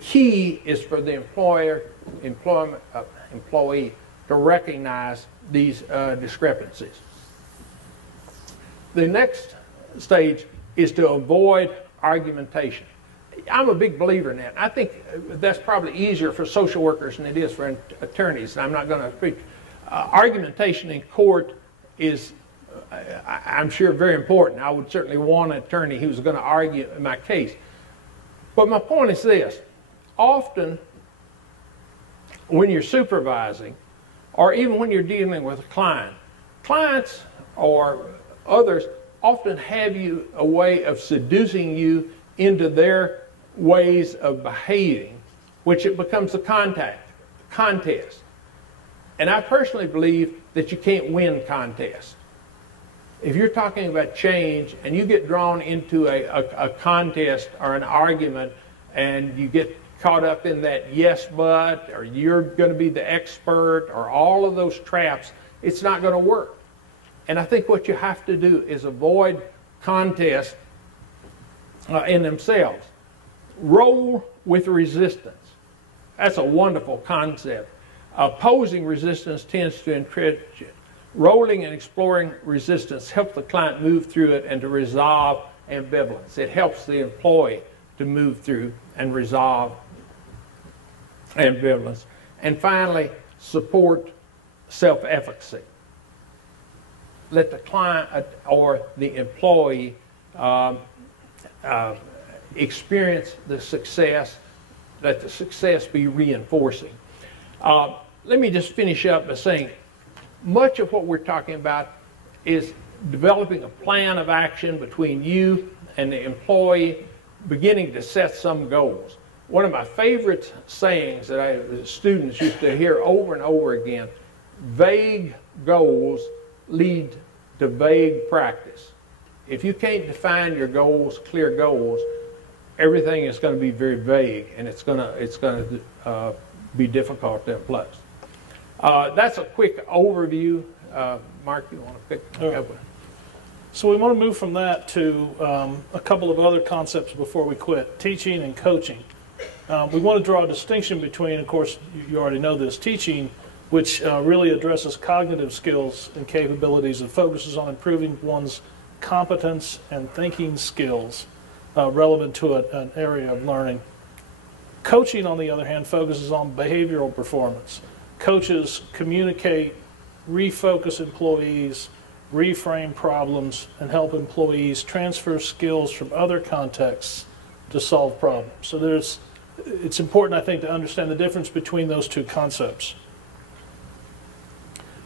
key is for the employee to recognize these discrepancies. The next stage is to avoid argumentation. I'm a big believer in that. I think that's probably easier for social workers than it is for attorneys. I'm not going to speak. Argumentation in court is, I'm sure, very important. I would certainly want an attorney who's going to argue my case. But my point is this. Often, when you're supervising, or even when you're dealing with a client, clients or others often have a way of seducing you into their ways of behaving, which it becomes a contest. And I personally believe that you can't win contests. If you're talking about change and you get drawn into a contest or an argument and you get caught up in that yes but, or you're going to be the expert, or all of those traps, it's not going to work. And I think what you have to do is avoid contests in themselves. Roll with resistance. That's a wonderful concept. Opposing resistance tends to entrench it. Rolling and exploring resistance helps the client move through it and to resolve ambivalence. It helps the employee to move through and resolve ambivalence. And finally, support self-efficacy. Let the client or the employee experience the success, let the success be reinforcing. Let me just finish up by saying much of what we're talking about is developing a plan of action between you and the employee, beginning to set some goals. One of my favorite sayings that students used to hear over and over again, vague goals lead to vague practice. If you can't define your goals, clear goals, everything is going to be very vague, and it's going to be difficult to implement. That's a quick overview. Mark, you want to pick up? So we want to move from that to a couple of other concepts before we quit, teaching and coaching. We want to draw a distinction between, of course, you already know this, teaching, which really addresses cognitive skills and capabilities and focuses on improving one's competence and thinking skills relevant to an area of learning. Coaching, on the other hand, focuses on behavioral performance. Coaches communicate, refocus employees, reframe problems, and help employees transfer skills from other contexts to solve problems. So it's important, I think, to understand the difference between those two concepts.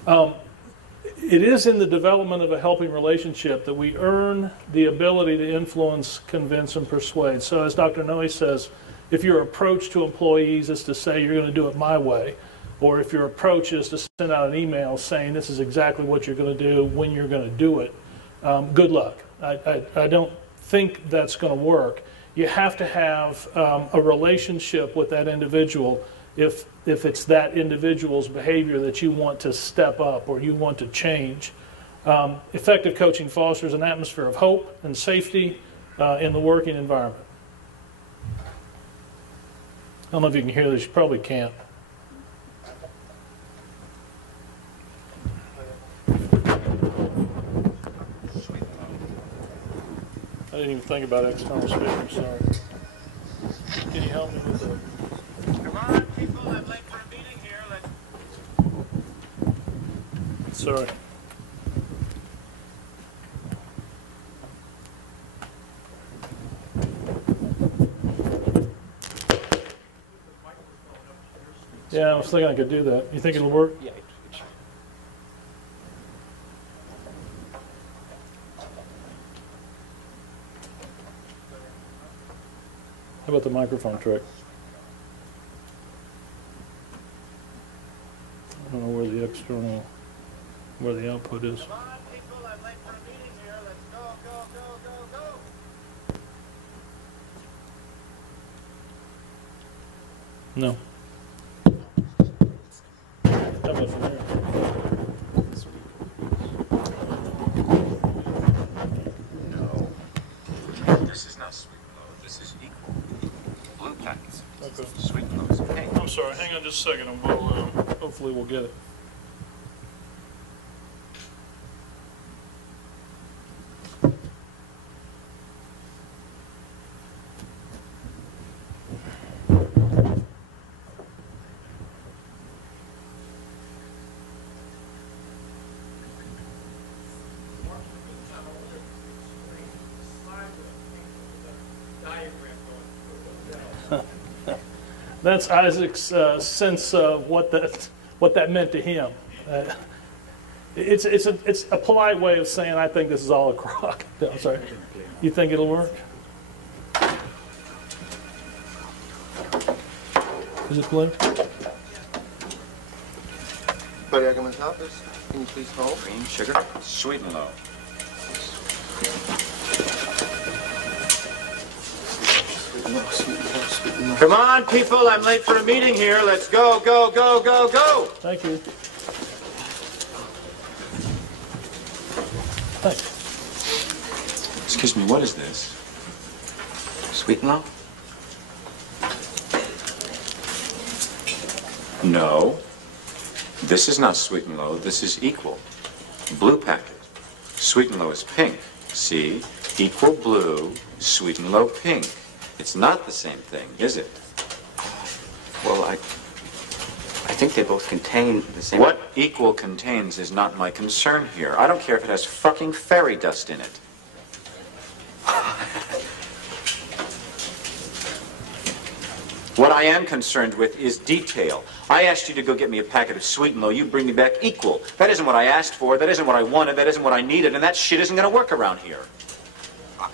It is in the development of a helping relationship that we earn the ability to influence, convince, and persuade. So as Dr. Noe says, if your approach to employees is to say you're going to do it my way, or if your approach is to send out an email saying this is exactly what you're going to do, when you're going to do it, good luck. I don't think that's going to work. You have to have a relationship with that individual if it's that individual's behavior that you want to step up or you want to change. Effective coaching fosters an atmosphere of hope and safety in the working environment. I don't know if you can hear this. You probably can't. I didn't even think about external speakers, sorry. Can you help me with that? Come on, people, I'm late for a meeting here. Sorry. Yeah, I was thinking I could do that. You think it'll work? Yeah. How about the microphone trick? I don't know where the output is. Come on, people, I'm late for a meeting here. Let's go, go, go, go, go. No. How about from here? No. This is not sweet and low. This is equal. Blue packets. Okay. Sweet and low is okay. I'm sorry, hang on just a second and we'll, hopefully we'll get it. That's Isaac's sense of what that meant to him. It's a polite way of saying I think this is all a crock. No, I'm sorry. You think it'll work? Is it blue? Buddy Ackerman's office. Can you please hold? Cream, sugar, sweet and low. Sweet and low, sweet and low, sweet Come on, people, I'm late for a meeting here. Let's go, go, go, go, go. Thank you. Thanks. Excuse me, what is this? Sweet and low? No. This is not sweet and low. This is equal. Blue packet. Sweet and low is pink. See? Equal blue, sweet and low pink. It's not the same thing, is it? Well, I think they both contain the same... What equal contains is not my concern here. I don't care if it has fucking fairy dust in it. What I am concerned with is detail. I asked you to go get me a packet of Sweet and Low. You bring me back equal. That isn't what I asked for. That isn't what I wanted. That isn't what I needed. And that shit isn't going to work around here.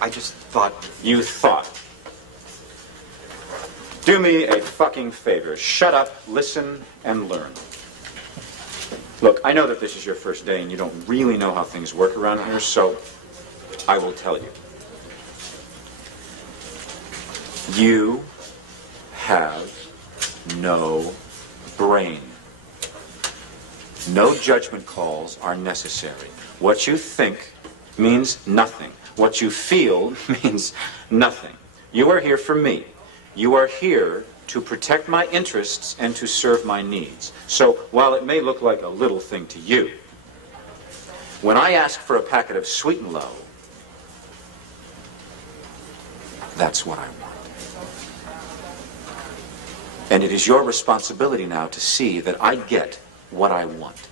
I just thought... You thought. Do me a fucking favor. Shut up, listen, and learn. Look, I know that this is your first day and you don't really know how things work around here, so I will tell you. You have no brain. No judgment calls are necessary. What you think means nothing. What you feel means nothing. You are here for me. You are here to protect my interests and to serve my needs. So while it may look like a little thing to you, when I ask for a packet of Sweet and Low, that's what I want. And it is your responsibility now to see that I get what I want.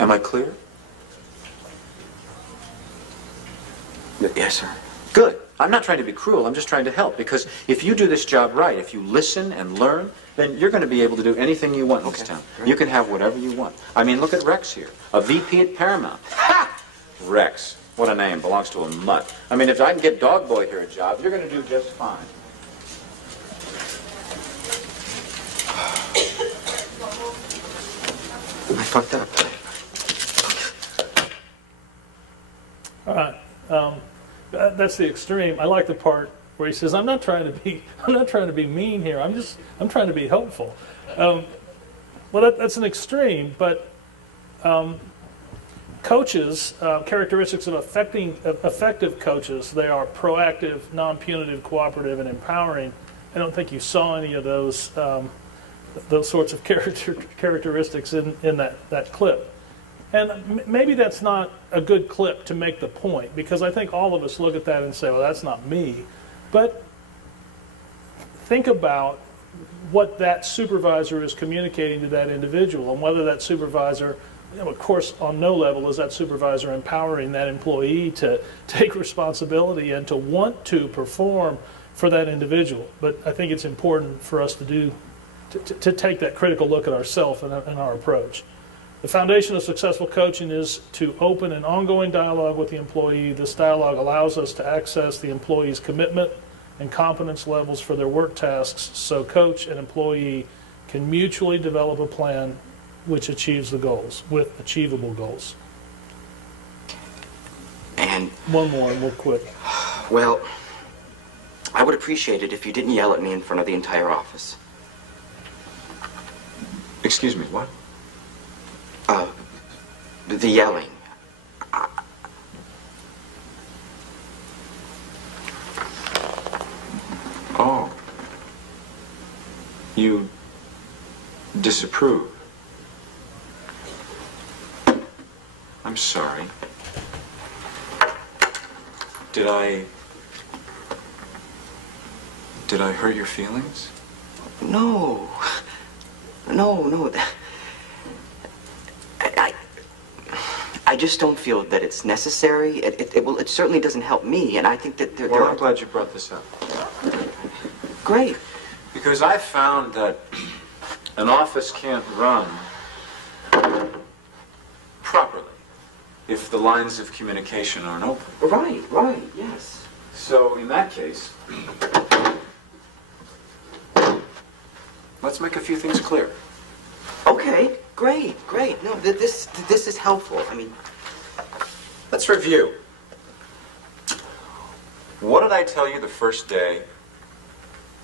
Am I clear? Yes, sir. Good. I'm not trying to be cruel. I'm just trying to help. Because if you do this job right, if you listen and learn, then you're going to be able to do anything you want in this town. Great. You can have whatever you want. I mean, look at Rex here. A VP at Paramount. Ha! Rex. What a name. Belongs to a mutt. I mean, if I can get Dog Boy here a job, you're going to do just fine. I fucked up. All right. That's the extreme. I like the part where he says, I'm not trying to be mean here. I'm trying to be helpful. Well, that's an extreme, but coaches, characteristics of effective coaches, they are proactive, non-punitive, cooperative, and empowering. I don't think you saw any of those sorts of characteristics in that clip. And maybe that's not a good clip to make the point, because I think all of us look at that and say, well, that's not me. But think about what that supervisor is communicating to that individual, and whether that supervisor, of course, on no level is that supervisor empowering that employee to take responsibility and to want to perform for that individual. But I think it's important for us to take that critical look at ourselves and our approach. The foundation of successful coaching is to open an ongoing dialogue with the employee. This dialogue allows us to access the employee's commitment and competence levels for their work tasks, so coach and employee can mutually develop a plan which achieves the goals, with achievable goals. And... one more and we'll quit. Well, I would appreciate it if you didn't yell at me in front of the entire office. Excuse me, what? The yelling. Oh. You disapprove. I'm sorry. Did I hurt your feelings? No. No. I just don't feel that it's necessary. It certainly doesn't help me, and I think that there Well, are... I'm glad you brought this up. Great. Because I found that an office can't run properly if the lines of communication aren't open. Right, yes. So in that case, let's make a few things clear. Okay, great. No, this is helpful. I mean... Let's review. What did I tell you the first day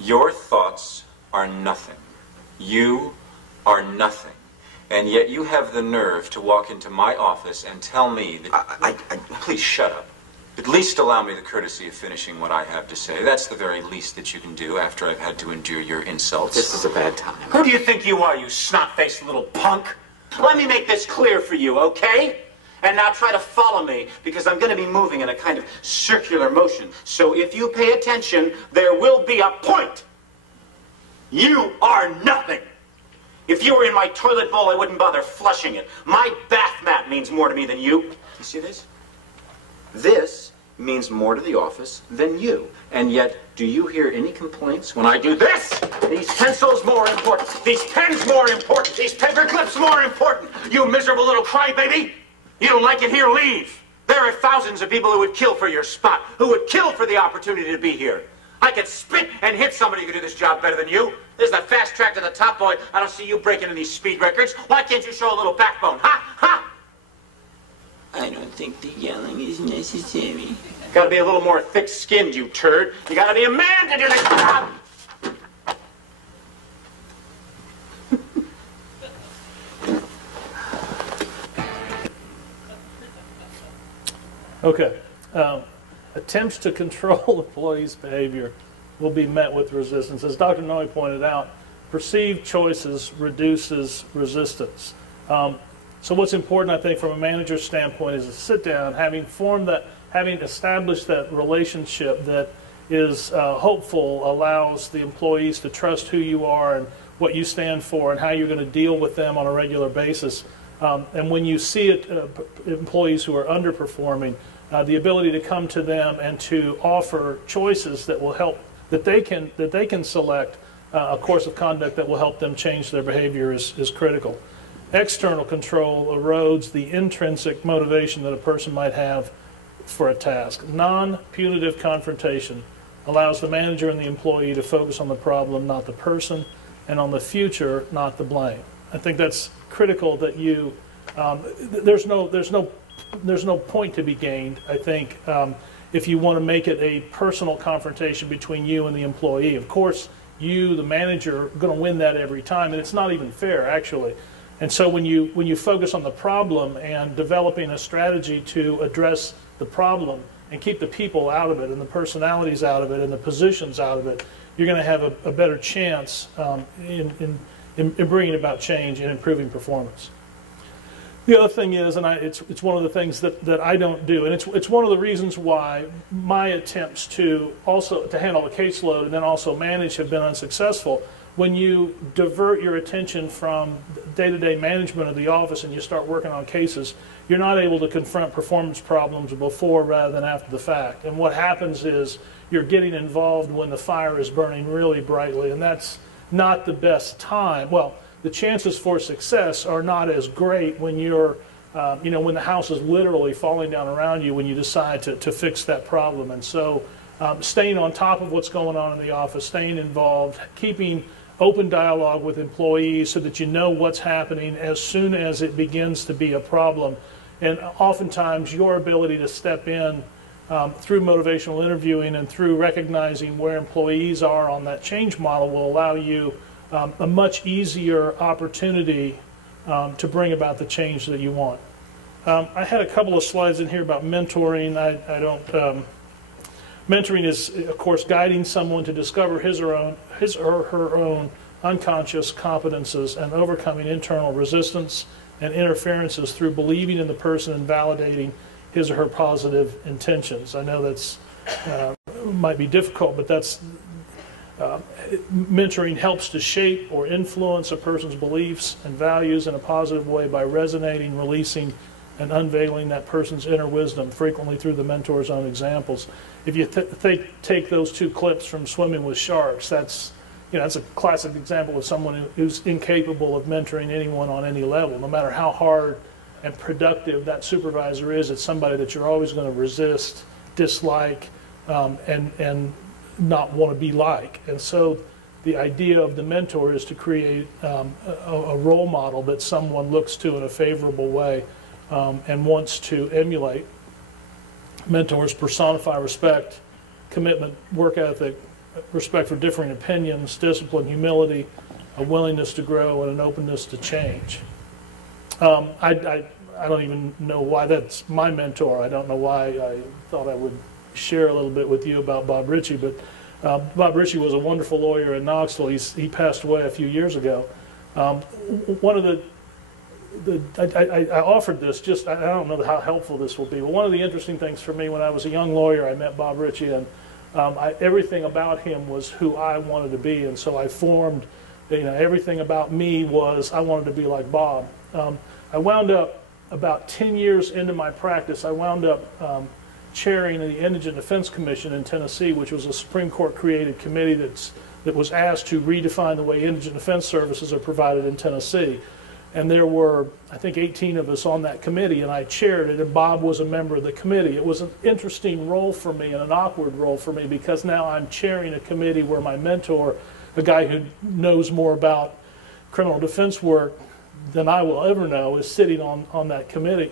Your thoughts are nothing. You are nothing. And yet you have the nerve to walk into my office and tell me that... Please shut up. At least allow me the courtesy of finishing what I have to say. That's the very least that you can do after I've had to endure your insults. This is a bad time. Who do you think you are, you snot-faced little punk? Let me make this clear for you, okay? And now try to follow me, because I'm going to be moving in a kind of circular motion. So if you pay attention, there will be a point. You are nothing. If you were in my toilet bowl, I wouldn't bother flushing it. My bath mat means more to me than you. You see this? This means more to the office than you. And yet, do you hear any complaints when I do this? These pencils more important. These pens more important. These paper clips more important. You miserable little crybaby. You don't like it here, leave. There are thousands of people who would kill for your spot, who would kill for the opportunity to be here. I could spit and hit somebody who could do this job better than you. There's the fast track to the top, boy. I don't see you breaking any speed records. Why can't you show a little backbone? Ha! Ha! I don't think the yelling is necessary. Gotta be a little more thick-skinned, you turd. You gotta be a man to do this job! Okay. Attempts to control employees' behavior will be met with resistance. As Dr. Noe pointed out, perceived choices reduces resistance. So what's important, I think, from a manager's standpoint is to sit down, having established that relationship that is hopeful, allows the employees to trust who you are and what you stand for and how you're going to deal with them on a regular basis. And when you see it, employees who are underperforming, the ability to come to them and to offer choices that will help, that they can select a course of conduct that will help them change their behavior is critical. External control erodes the intrinsic motivation that a person might have for a task. Non-punitive confrontation allows the manager and the employee to focus on the problem, not the person, and on the future, not the blame. I think that's critical that you, there's no point to be gained, I think, if you want to make it a personal confrontation between you and the employee. Of course, you, the manager, are going to win that every time, and it's not even fair, actually. And so when you focus on the problem and developing a strategy to address the problem and keep the people out of it and the personalities out of it and the positions out of it, you're going to have a better chance in bringing about change and improving performance. The other thing is, and it's one of the things that I don't do, and it's one of the reasons why my attempts to handle a caseload and then also manage have been unsuccessful. When you divert your attention from day-to-day management of the office and you start working on cases, you're not able to confront performance problems before rather than after the fact. And what happens is you're getting involved when the fire is burning really brightly, and that's not the best time. Well, the chances for success are not as great when you're, when the house is literally falling down around you when you decide to fix that problem. And so staying on top of what's going on in the office, staying involved, keeping open dialogue with employees so that you know what's happening as soon as it begins to be a problem. And oftentimes your ability to step in through motivational interviewing and through recognizing where employees are on that change model will allow you a much easier opportunity to bring about the change that you want. I had a couple of slides in here about mentoring. Mentoring is, of course, guiding someone to discover his or her own unconscious competences and overcoming internal resistance and interferences through believing in the person and validating his or her positive intentions. I know that's might be difficult, but that's mentoring helps to shape or influence a person's beliefs and values in a positive way by resonating, releasing, and unveiling that person's inner wisdom, frequently through the mentor's own examples. If you take those two clips from Swimming with Sharks, that's a classic example of someone who's incapable of mentoring anyone on any level. No matter how hard and productive that supervisor is, it's somebody that you're always going to resist, dislike, and not want to be like. And so the idea of the mentor is to create a role model that someone looks to in a favorable way and wants to emulate. Mentors personify respect, commitment, work ethic, respect for differing opinions, discipline, humility, a willingness to grow, and an openness to change. I don't even know why that's my mentor. I don't know why I thought I would share a little bit with you about Bob Ritchie, but Bob Ritchie was a wonderful lawyer in Knoxville. He passed away a few years ago. One of I offered this, just I don't know how helpful this will be, but one of the interesting things for me when I was a young lawyer, I met Bob Ritchie, and everything about him was who I wanted to be, and so I formed, everything about me was I wanted to be like Bob. I wound up, about 10 years into my practice, I wound up chairing the Indigent Defense Commission in Tennessee, which was a Supreme Court created committee that was asked to redefine the way indigent defense services are provided in Tennessee. And there were, I think, 18 of us on that committee, and I chaired it, and Bob was a member of the committee. It was an interesting role for me and an awkward role for me, because now I'm chairing a committee where my mentor, a guy who knows more about criminal defense work than I will ever know, is sitting on that committee.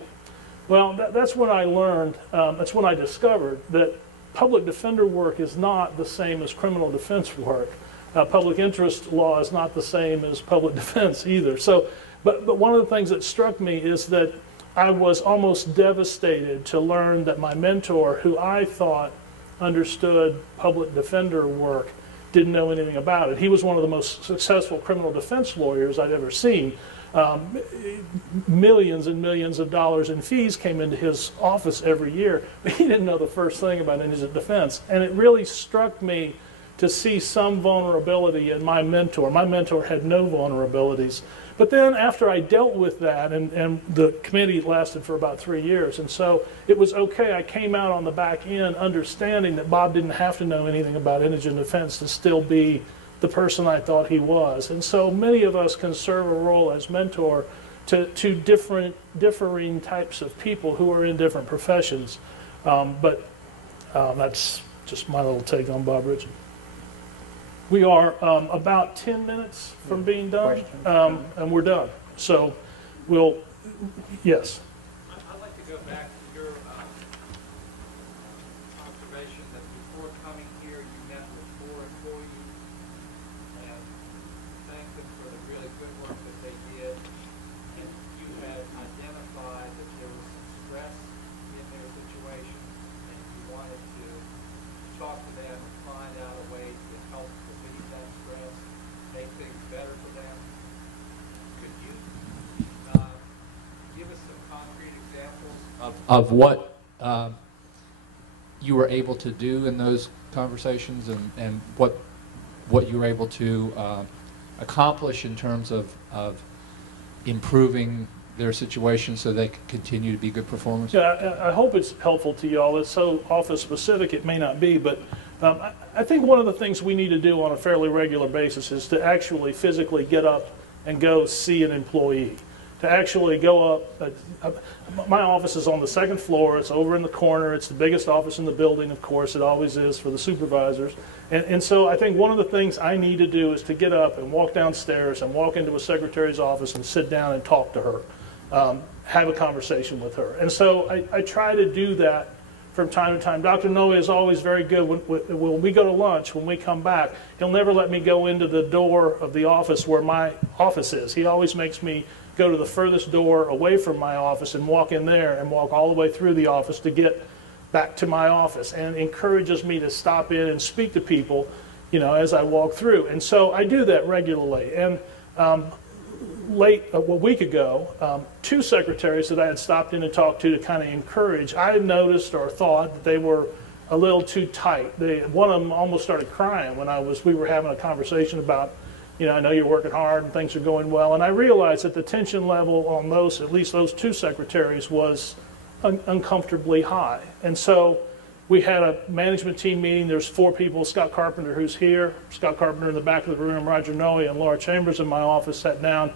Well, that's when I learned, that's when I discovered that public defender work is not the same as criminal defense work. Public interest law is not the same as public defense either. So, but one of the things that struck me is that I was almost devastated to learn that my mentor, who I thought understood public defender work, didn't know anything about it. He was one of the most successful criminal defense lawyers I'd ever seen. Millions and millions of dollars in fees came into his office every year, but he didn't know the first thing about indigent defense. And it really struck me to see some vulnerability in my mentor. My mentor had no vulnerabilities. But then after I dealt with that, and the committee lasted for about 3 years, and so it was okay. I came out on the back end understanding that Bob didn't have to know anything about indigent defense to still be the person I thought he was. And so many of us can serve a role as mentor to differing types of people who are in different professions. But that's just my little take on Bob Ritchie. We are about 10 minutes from being done, and we're done. So we'll, yes. I'd like to go back to your observation that before coming here, you met with 4 employees and thanked them for the really good work that they did. And you had identified that there was some stress in their situation, and you wanted to talk to them and find out a way to help relieve that stress, make things better for them. Could you give us some concrete examples of what you were able to do in those conversations, and what you were able to accomplish in terms of improving their situation so they can continue to be good performers? Yeah, I hope it's helpful to you all. It's so office specific it may not be, but I think one of the things we need to do on a fairly regular basis is to actually physically get up and go see an employee. To actually go up, my office is on the 2nd floor, it's over in the corner, it's the biggest office in the building, of course, it always is for the supervisors. And so I think one of the things I need to do is to get up and walk downstairs and walk into a secretary's office and sit down and talk to her, have a conversation with her. And so I try to do that from time to time. Dr. Noe is always very good. When we go to lunch, when we come back, he'll never let me go into the door of the office where my office is. He always makes me go to the furthest door away from my office and walk in there and walk all the way through the office to get back to my office, and encourages me to stop in and speak to people, as I walk through. And so I do that regularly. And a week ago, 2 secretaries that I had stopped in and talked to kind of encourage, I noticed or thought that they were a little too tight. One of them almost started crying when we were having a conversation about, I know you're working hard and things are going well. And I realized that the tension level on at least those 2 secretaries was uncomfortably high. And so we had a management team meeting. There's 4 people, Scott Carpenter, who's here, Scott Carpenter in the back of the room, Roger Noe and Laura Chambers in my office sat down.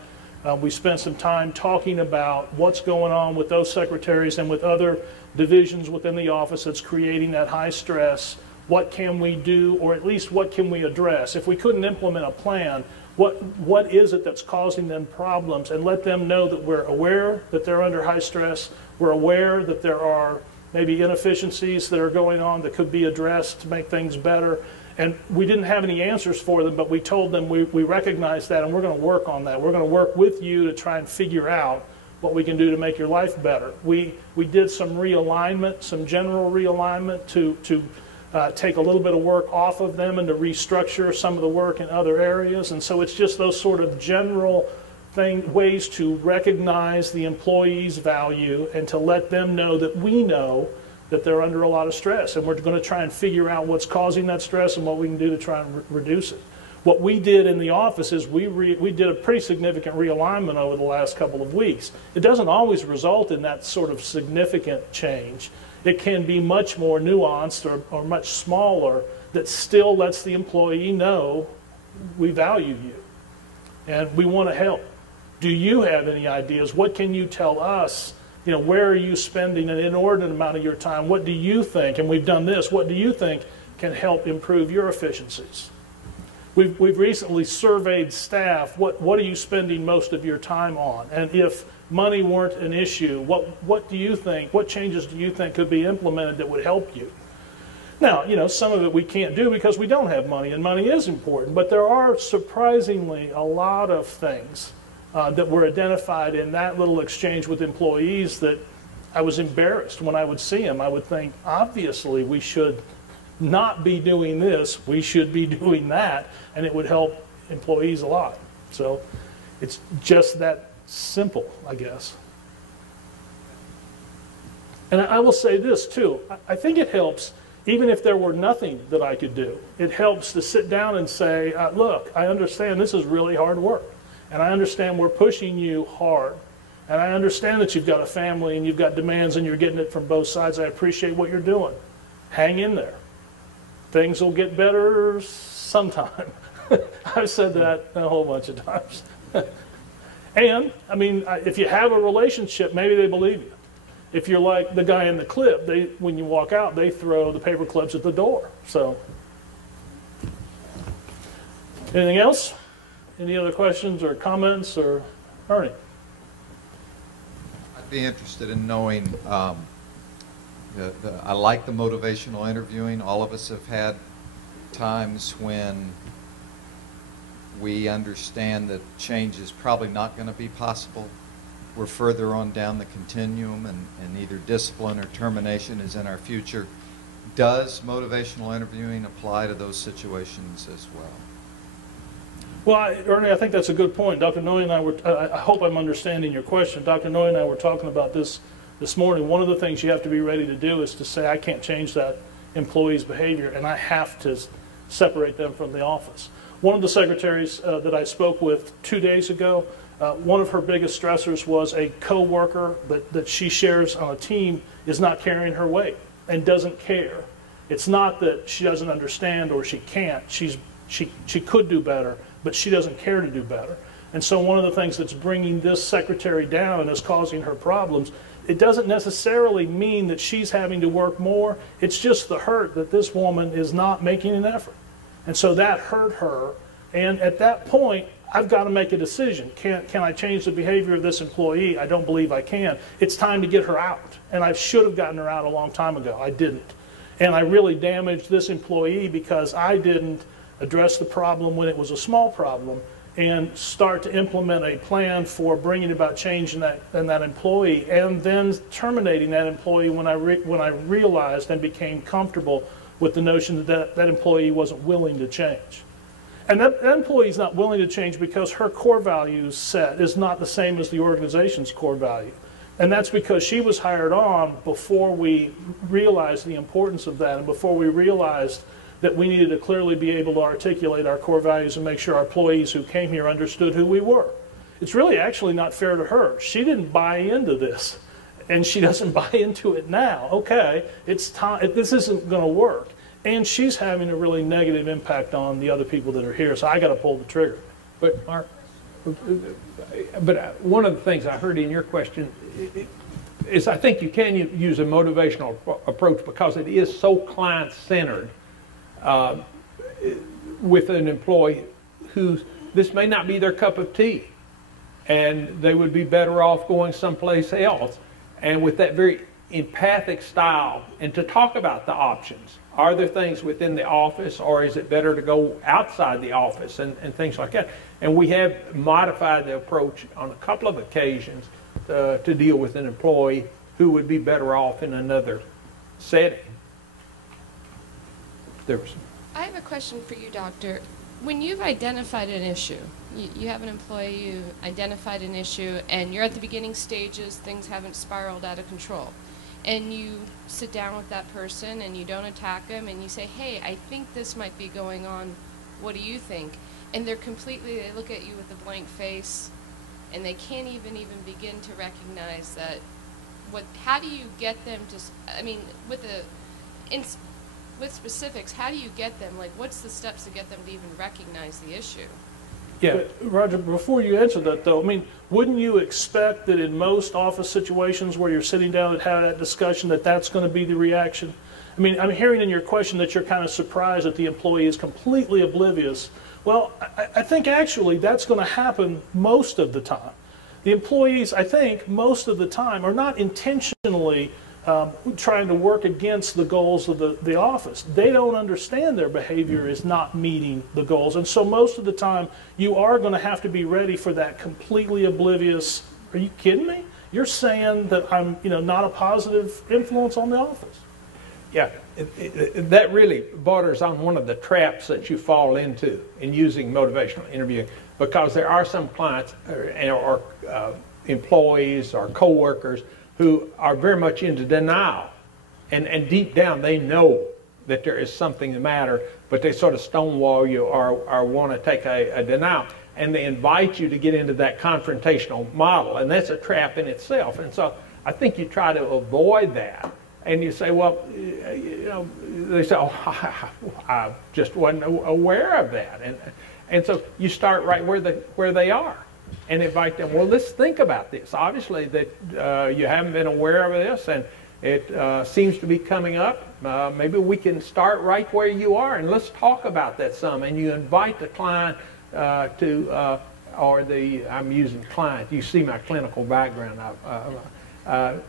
We spent some time talking about what's going on with those secretaries and with other divisions within the office that's creating that high stress. What can we do, or at least what can we address? If we couldn't implement a plan, what is it that's causing them problems, and let them know that we're aware that they're under high stress. We're aware that there are maybe inefficiencies that are going on that could be addressed to make things better. And we didn't have any answers for them, but we told them we recognize that and we're going to work on that. We're going to work with you to try and figure out what we can do to make your life better. We did some realignment, some general realignment to take a little bit of work off of them and to restructure some of the work in other areas. And so it's just those sort of general ways to recognize the employee's value and to let them know that we know that they're under a lot of stress. And we're going to try and figure out what's causing that stress and what we can do to try and reduce it. What we did in the office is we did a pretty significant realignment over the last couple of weeks. It doesn't always result in that sort of significant change. It can be much more nuanced or much smaller that still lets the employee know we value you and we want to help. Do you have any ideas? What can you tell us? You know, where are you spending an inordinate amount of your time? What do you think? And we've done this. What do you think can help improve your efficiencies? We've recently surveyed staff. What are you spending most of your time on? And if money weren't an issue, what do you think? What changes do you think could be implemented that would help you? Now, you know, some of it we can't do because we don't have money, and money is important. But there are surprisingly a lot of things that were identified in that little exchange with employees that I was embarrassed when I would see them. I would think, obviously, we should not be doing this, we should be doing that, and it would help employees a lot. So it's just that simple, I guess. And I will say this too, I think it helps, even if there were nothing that I could do, it helps to sit down and say, look, I understand this is really hard work, and I understand we're pushing you hard, and I understand that you've got a family and you've got demands and you're getting it from both sides. I appreciate what you're doing. Hang in there. Things will get better sometime. I've said that a whole bunch of times. And, I mean, if you have a relationship, maybe they believe you. If you're like the guy in the clip, when you walk out, they throw the paper clips at the door. So, anything else? Any other questions or comments? Or Ernie? I'd be interested in knowing, I like the motivational interviewing. All of us have had times when we understand that change is probably not going to be possible. We're further on down the continuum, and either discipline or termination is in our future. Does motivational interviewing apply to those situations as well? Well, Ernie, I think that's a good point. Dr. Noy and I hope I'm understanding your question. Dr. Noy and I were talking about this morning. One of the things you have to be ready to do is to say, I can't change that employee's behavior, and I have to separate them from the office. One of the secretaries that I spoke with 2 days ago, one of her biggest stressors was a coworker that she shares on a team is not carrying her weight and doesn't care. It's not that she doesn't understand or she can't. She could do better, but she doesn't care to do better. And so one of the things that's bringing this secretary down and is causing her problems, it doesn't necessarily mean that she's having to work more. It's just the hurt that this woman is not making an effort. And so that hurt her. And at that point, I've got to make a decision. Can I change the behavior of this employee? I don't believe I can. It's time to get her out. And I should have gotten her out a long time ago. I didn't. And I really damaged this employee because I didn't address the problem when it was a small problem and start to implement a plan for bringing about change in that employee, and then terminating that employee when I realized and became comfortable with the notion that that employee wasn't willing to change. And that employee is not willing to change because her core values set is not the same as the organization's core value. And that's because she was hired on before we realized the importance of that and before we realized that we needed to clearly be able to articulate our core values and make sure our employees who came here understood who we were. It's really actually not fair to her. She didn't buy into this, and she doesn't buy into it now. Okay, it's time. This isn't going to work. And she's having a really negative impact on the other people that are here, so I got to pull the trigger. But Mark, one of the things I heard in your question is I think you can use a motivational approach because it is so client-centered with an employee who this may not be their cup of tea, and they would be better off going someplace else. And with that very empathic style and to talk about the options. Are there things within the office, or is it better to go outside the office and things like that? And we have modified the approach on a couple of occasions to deal with an employee who would be better off in another setting. I have a question for you, Doctor. When you've identified an issue, you have an employee, you identified an issue, and you're at the beginning stages, things haven't spiraled out of control, and you sit down with that person and you don't attack them and you say, hey, I think this might be going on, what do you think? And they look at you with a blank face and they can't even begin to recognize that. How do you get them to, with specifics, how do you get them, what's the steps to get them to even recognize the issue? Yeah, but Roger, before you answer that though, wouldn't you expect that in most office situations where you're sitting down and having that discussion that that's going to be the reaction? I'm hearing in your question that you're kind of surprised that the employee is completely oblivious. Well, I think actually that's going to happen most of the time. The employees, I think, most of the time are not intentionally trying to work against the goals of the office. They don't understand their behavior is not meeting the goals. And so most of the time, you are going to have to be ready for that completely oblivious, are you kidding me? You're saying that I'm not a positive influence on the office. Yeah, that really borders on one of the traps that you fall into in using motivational interviewing, because there are some clients or employees or coworkers who are very much into denial, and deep down they know that there is something the matter, but they sort of stonewall you or want to take a denial, and they invite you to get into that confrontational model, and that's a trap in itself. And so I think you try to avoid that, and you say, well, they say, oh, I just wasn't aware of that, and so you start right where they are. And invite them, well, let's think about this. Obviously that you haven't been aware of this and it seems to be coming up. Maybe we can start right where you are and let's talk about that some. And you invite the client I'm using client, you see my clinical background.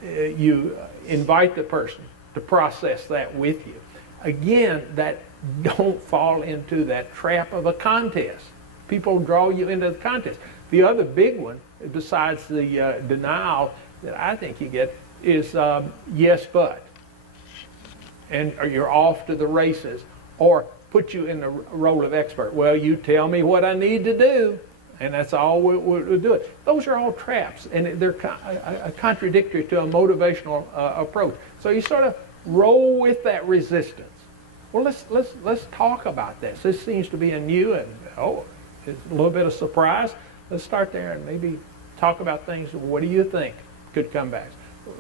You invite the person to process that with you. Again, that don't fall into that trap of a contest. People draw you into the contest. The other big one, besides the denial that I think you get, is yes, but. And you're off to the races, or put you in the role of expert. Well, you tell me what I need to do, and that's all we'll do it. Those are all traps, and they're contradictory to a motivational approach. So you sort of roll with that resistance. Well, let's talk about this. This seems to be a new and it's a little bit of surprise. Let's start there and maybe talk about things. What do you think could come back?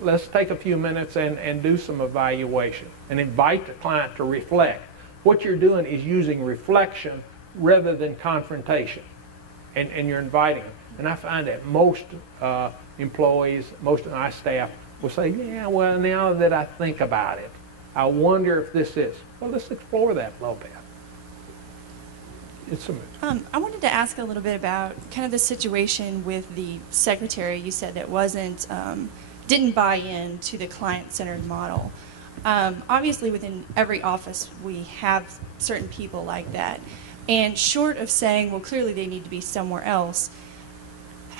Let's take a few minutes and do some evaluation and invite the client to reflect. What you're doing is using reflection rather than confrontation, and you're inviting them. And I find that most employees, most of my staff will say, yeah, well, now that I think about it, I wonder if this is. Well, let's explore that a little bit. I wanted to ask a little bit about kind of the situation with the secretary you said that didn't buy in to the client-centered model. Obviously, within every office, we have certain people like that. And short of saying, well, clearly they need to be somewhere else,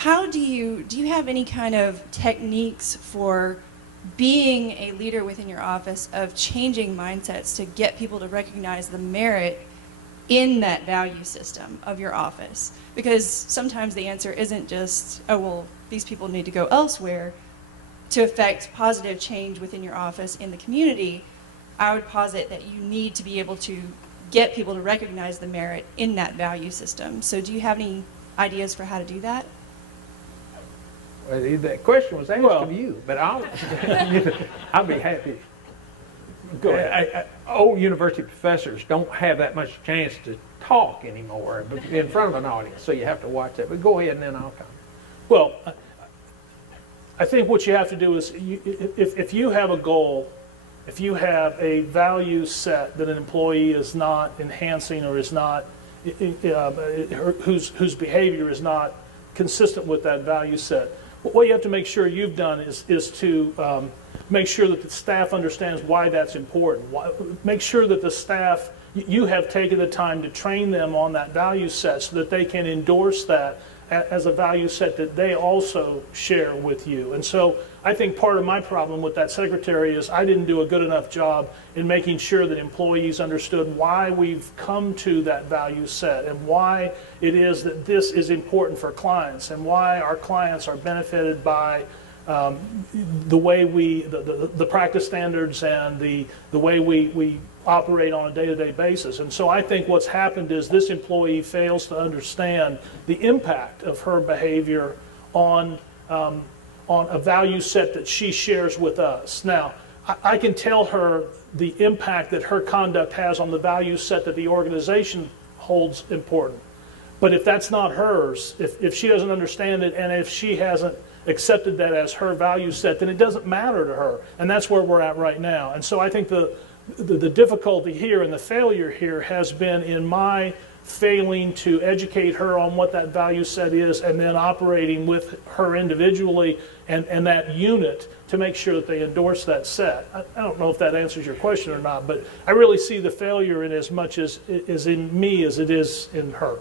do you have any kind of techniques for being a leader within your office of changing mindsets to get people to recognize the merit in that value system of your office? Because sometimes the answer isn't just, oh, well, these people need to go elsewhere. To affect positive change within your office in the community, I would posit that you need to be able to get people to recognize the merit in that value system. So do you have any ideas for how to do that? Well, that question was asked of you, but I'll be happy. Go ahead. Old university professors don't have that much chance to talk anymore in front of an audience, so you have to watch that. But go ahead, and then I'll come. Well, I think what you have to do is, if you have a goal, if you have a value set that an employee is not enhancing or is not, whose behavior is not consistent with that value set, what you have to make sure you've done is to make sure that the staff understands why that's important. Make sure that the staff, you have taken the time to train them on that value set so that they can endorse that as a value set that they also share with you. And so I think part of my problem with that secretary is I didn't do a good enough job in making sure that employees understood why we've come to that value set and why it is that this is important for clients and why our clients are benefited by the way the practice standards and the way we operate on a day-to-day basis. And so I think what's happened is this employee fails to understand the impact of her behavior on a value set that she shares with us. Now, I can tell her the impact that her conduct has on the value set that the organization holds important. But if that's not hers, if she doesn't understand it, and if she hasn't accepted that as her value set, then it doesn't matter to her. And that's where we're at right now. And so I think the difficulty here and the failure here has been in my failing to educate her on what that value set is and then operating with her individually and that unit to make sure that they endorse that set. I don't know if that answers your question or not, but I really see the failure in as much as in me as it is in her.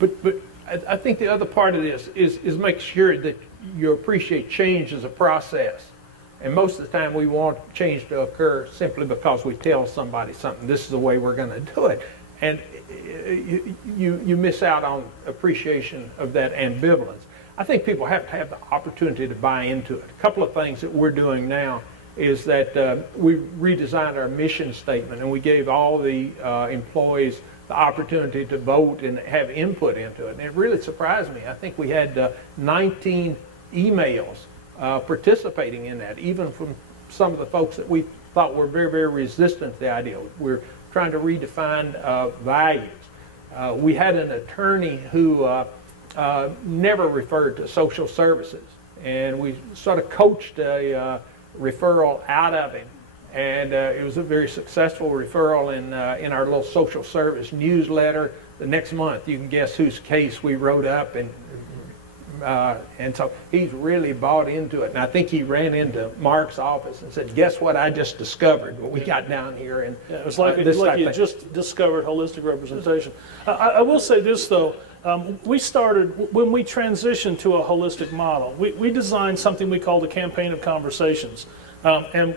But I think the other part of this is make sure that you appreciate change as a process. And most of the time we want change to occur simply because we tell somebody something, this is the way we're going to do it. And you miss out on appreciation of that ambivalence. I think people have to have the opportunity to buy into it. A couple of things that we're doing now is that we redesigned our mission statement and we gave all the employees the opportunity to vote and have input into it. And it really surprised me. I think we had 19 emails participating in that, even from some of the folks that we thought were very, very resistant to the idea. We're trying to redefine values. We had an attorney who never referred to social services, and we sort of coached a referral out of him. And it was a very successful referral in our little social service newsletter. The next month, you can guess whose case we wrote up, and so he's really bought into it. And I think he ran into Mark's office and said, "Guess what I just discovered when we got down here?" And yeah, it was like you just discovered holistic representation. I will say this though. We started, when we transitioned to a holistic model, we designed something we called the Campaign of Conversations. And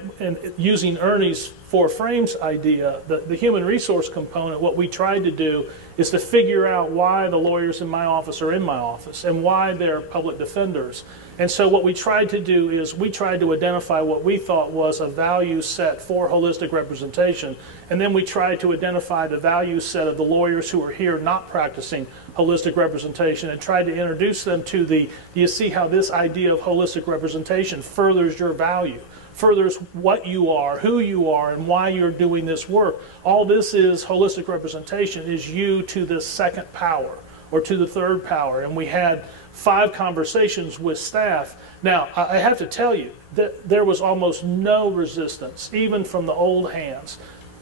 using Ernie's 4 frames idea, the human resource component, what we tried to do is to figure out why the lawyers in my office are in my office and why they're public defenders. And so what we tried to do is we tried to identify what we thought was a value set for holistic representation, and then we tried to identify the value set of the lawyers who are here not practicing holistic representation and tried to introduce them to do you see how this idea of holistic representation furthers your value? Furthers what you are, who you are, and why you're doing this work. All this is holistic representation, is you to the second power or to the third power. And we had 5 conversations with staff. Now, I have to tell you that there was almost no resistance, even from the old hands,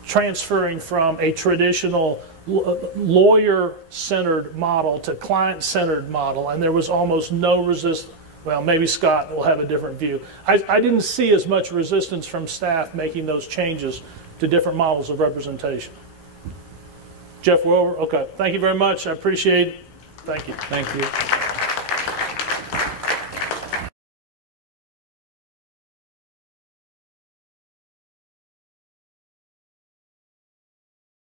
transferring from a traditional lawyer-centered model to client-centered model, and there was almost no resistance. Well, maybe Scott will have a different view. I didn't see as much resistance from staff making those changes to different models of representation. Jeff, we're over? Okay. Thank you very much. I appreciate it. Thank you. Thank you.